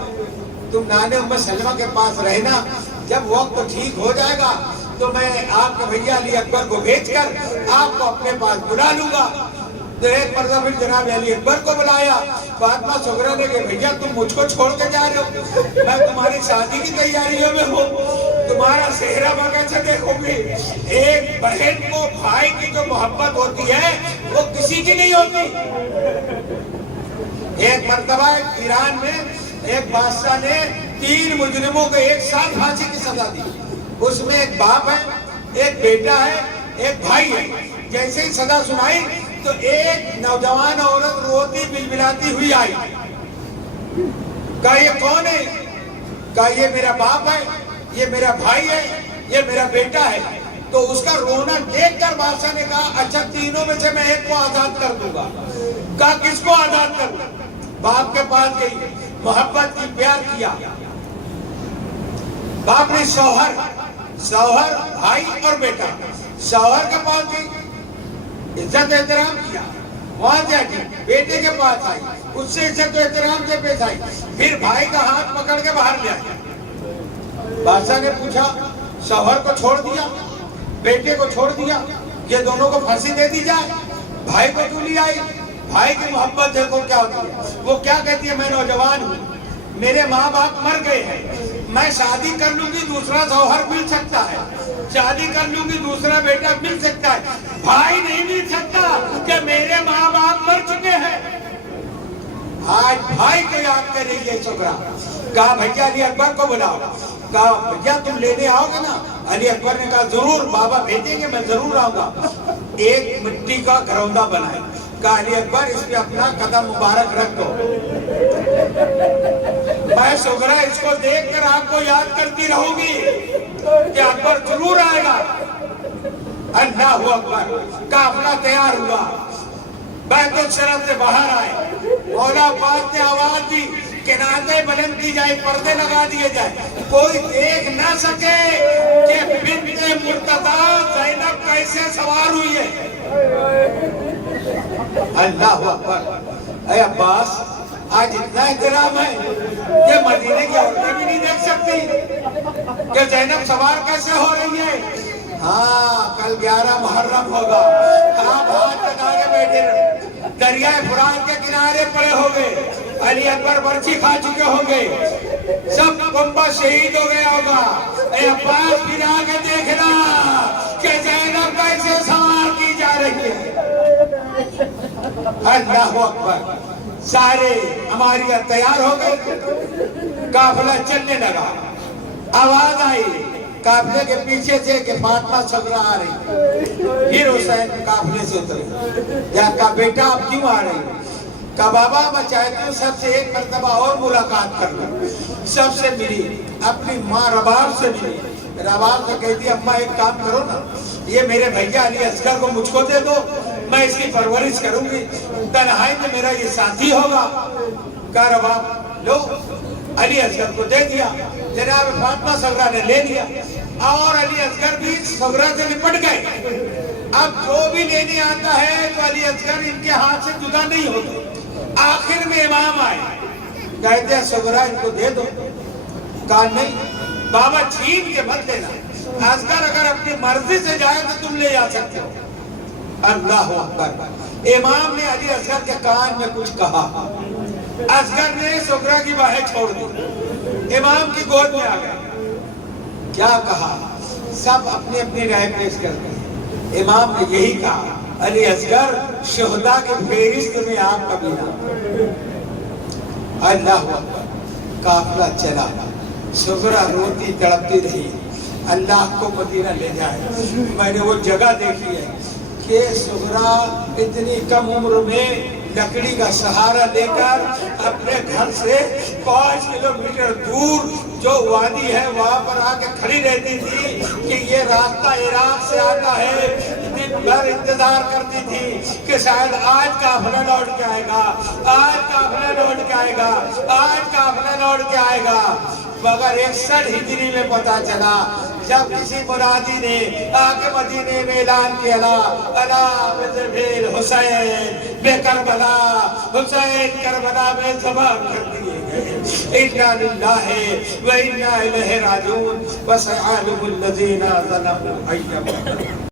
تم نانے ام سلمہ کے پاس رہنا, جب وقت ٹھیک ہو جائے گا تو میں آپ کے بھیا علی اکبر کو بھیج کر آپ کو اپنے پاس بلا لوں گا. تو ایک مرتبہ پھر جناب علی اکبر کو بلایا. فاطمہ صغرا نے کہا بھیا تم مجھ کو چھوڑ کے جا رہے ہو, میں تمہاری شادی کی تیاریوں میں ہوں, تمہارا صحرا میں کیسے دیکھوں گی؟ ایک بہن کو بھائی کی جو محبت ہوتی ہے وہ کسی کی نہیں ہوتی. ایک مرتبہ ایران میں ایک بادشاہ نے 3 مجرموں کو ایک ساتھ پھانسی کی سزا دی. اس میں ایک باپ ہے, ایک بیٹا ہے, ایک بھائی ہے. جیسے ہی سزا سنائی تو ایک نوجوان عورت روتی بلبلاتی ہوئی آئی. کہا یہ کون ہے؟ کہا یہ میرا باپ ہے, یہ میرا بھائی ہے, یہ میرا بیٹا ہے. تو اس کا رونا دیکھ کر بادشاہ نے کہا اچھا تینوں میں سے میں ایک کو آزاد کر دوں گا. کہا کس کو آزاد کروں؟ باپ کے پاس گئی, محبت کی, پیار کیا. باپ نے شوہر بھائی اور بیٹا شوہر کے پاس گئی, عزت احترام کیا, وہاں جا کے بیٹے کے پاس آئی, اس سے عزت و احترام سے پیش آئی. پھر بھائی کا ہاتھ پکڑ کے باہر لے آیا. بادشاہ نے پوچھا شوہر کو چھوڑ دیا, بیٹے کو چھوڑ دیا, یہ دونوں کو پھانسی دے دی جائے؟ بھائی کو کیوں لے آئی؟ بھائی کی محبت دیکھو کیا ہوتی ہے. وہ کیا کہتی ہے میں نوجوان ہوں, میرے ماں باپ مر گئے ہیں, میں شادی کر لوں گی دوسرا شوہر مل سکتا ہے, شادی کر لوں گی دوسرا بیٹا مل سکتا ہے, بھائی نہیں مل سکتا کہ میرے ماں باپ مر چکے ہیں. آج بھائی کو یاد کر رہی ہے شکرا. کہا بھیا علی اکبر کو بلاؤ. کہا بھیا تم لینے آؤ گے نا؟ علی اکبر نے کہا ضرور بابا بھیجیں گے, میں ضرور آؤں گا. ایک مٹی کا گھروندا بنائے. کہا علی اکبر اس پہ اپنا قدم مبارک رکھ دو, میں شکرا اس کو دیکھ کر آپ کو یاد کرتی رہوں گی کہ اکبر ضرور آئے گا. اللہ اکبر. قافلہ تیار ہوا, بیت الشرف سے باہر آئے. مولا پاک نے آواز دی کنارے بلند کی جائے, پردے لگا دیے جائے, کوئی دیکھ نہ سکے کہ بنت مرتضیٰ زینب کیسے سوار ہوئی ہے. اللہ اکبر. اے عباس آج اتنا احترام ہے کہ مدینے کی عورتیں بھی نہیں دیکھ سکتی کہ زینب سوار کیسے ہو رہی ہے. ہاں کل 11 محرم ہوگا, آپ ہاتھ لگا کے بیٹھے رہے, دریائے فرات کے کنارے پڑے ہو گئے, علی اکبر برچی کھا چکے ہوں گے, سب گنبد شہید ہو گیا ہوگا. اے عباس پھر آگے دیکھنا کہ زینب کیسے سوار کی جا رہی ہے. اللہ اکبر. سارے ہماری تیار ہو گئے, قافلہ چلنے لگا. آواز آئی قافلے کے پیچھے سے کہ فاطمہ صغرا آ رہی. پھر حسین قافلے سے اترے. کہا بیٹا آپ کیوں آ رہی؟ کہا بابا میں چاہتی ہوں سب سے ایک مرتبہ اور ملاقات کر لوں. سب سے ملی, اپنی ماں رباب سے ملی. رباب سے کہتی اماں ایک کام کرو نا, یہ میرے بھیا علی اصغر کو مجھ کو دے دو, میں اس کی پرورش کروں گی, تنہائی میں میرا یہ ساتھی ہوگا. کہا رباب لو, علی اصغر کو دے دیا. جناب فاطمہ صغرا نے لے لیا اور علی اصغر بھی صغرا سے نپٹ گئے. اب جو بھی لینے آتا ہے تو علی اصغر ان کے ہاتھ سے جدا نہیں ہوتے. آخر میں امام آئے, کہتے ہیں صغرا ان کو دے دو. کہا نہیں بابا چھین کے مت دینا, اصغر اگر اپنی مرضی سے جائے تو تم لے آ سکتے ہو. اللہ اکبر. امام نے علی اصغر کے کان میں کچھ کہا, اصغر نے صغرا کی باہیں چھوڑ دی, امام کی گود میں آ گیا. کیا کہا؟ سب اپنی اپنی رائے پیش کرتے ہیں. امام نے یہی کہا علی اصغر شہداء کی فہرست میں آپ کا بھی نام۔ اللہ اکبر، قافلہ چلا، سغرا روتی تڑپتی رہی، اللہ کو مدینہ لے جائے۔ میں نے وہ جگہ دیکھی ہے کہ سغرا اتنی کم عمر میں لکڑی کا سہارا لے کر اپنے گھر سے 5 کلومیٹر دور جو وادی ہے وہاں پر آ کے کھڑی رہتی تھی کہ یہ راستہ عراق سے آتا ہے۔ دن بھر انتظار کرتی تھی کہ شاید آج قافلہ لوٹ کے آئے گا، آج قافلہ لوٹ کے آئے گا، آج قافلہ لوٹ کے آئے گا۔ مگر 61 ہجری میں پتا چلا جب کسی مرادی نے آ کے مدینے میں اعلان کیا، الا بذبح حسین بے کربلا، حسین کربلا میں ذبح کر دیے گئے۔ انا للہ و انا الیہ راجعون وسيعلم الذین ظلموا أي منقلب۔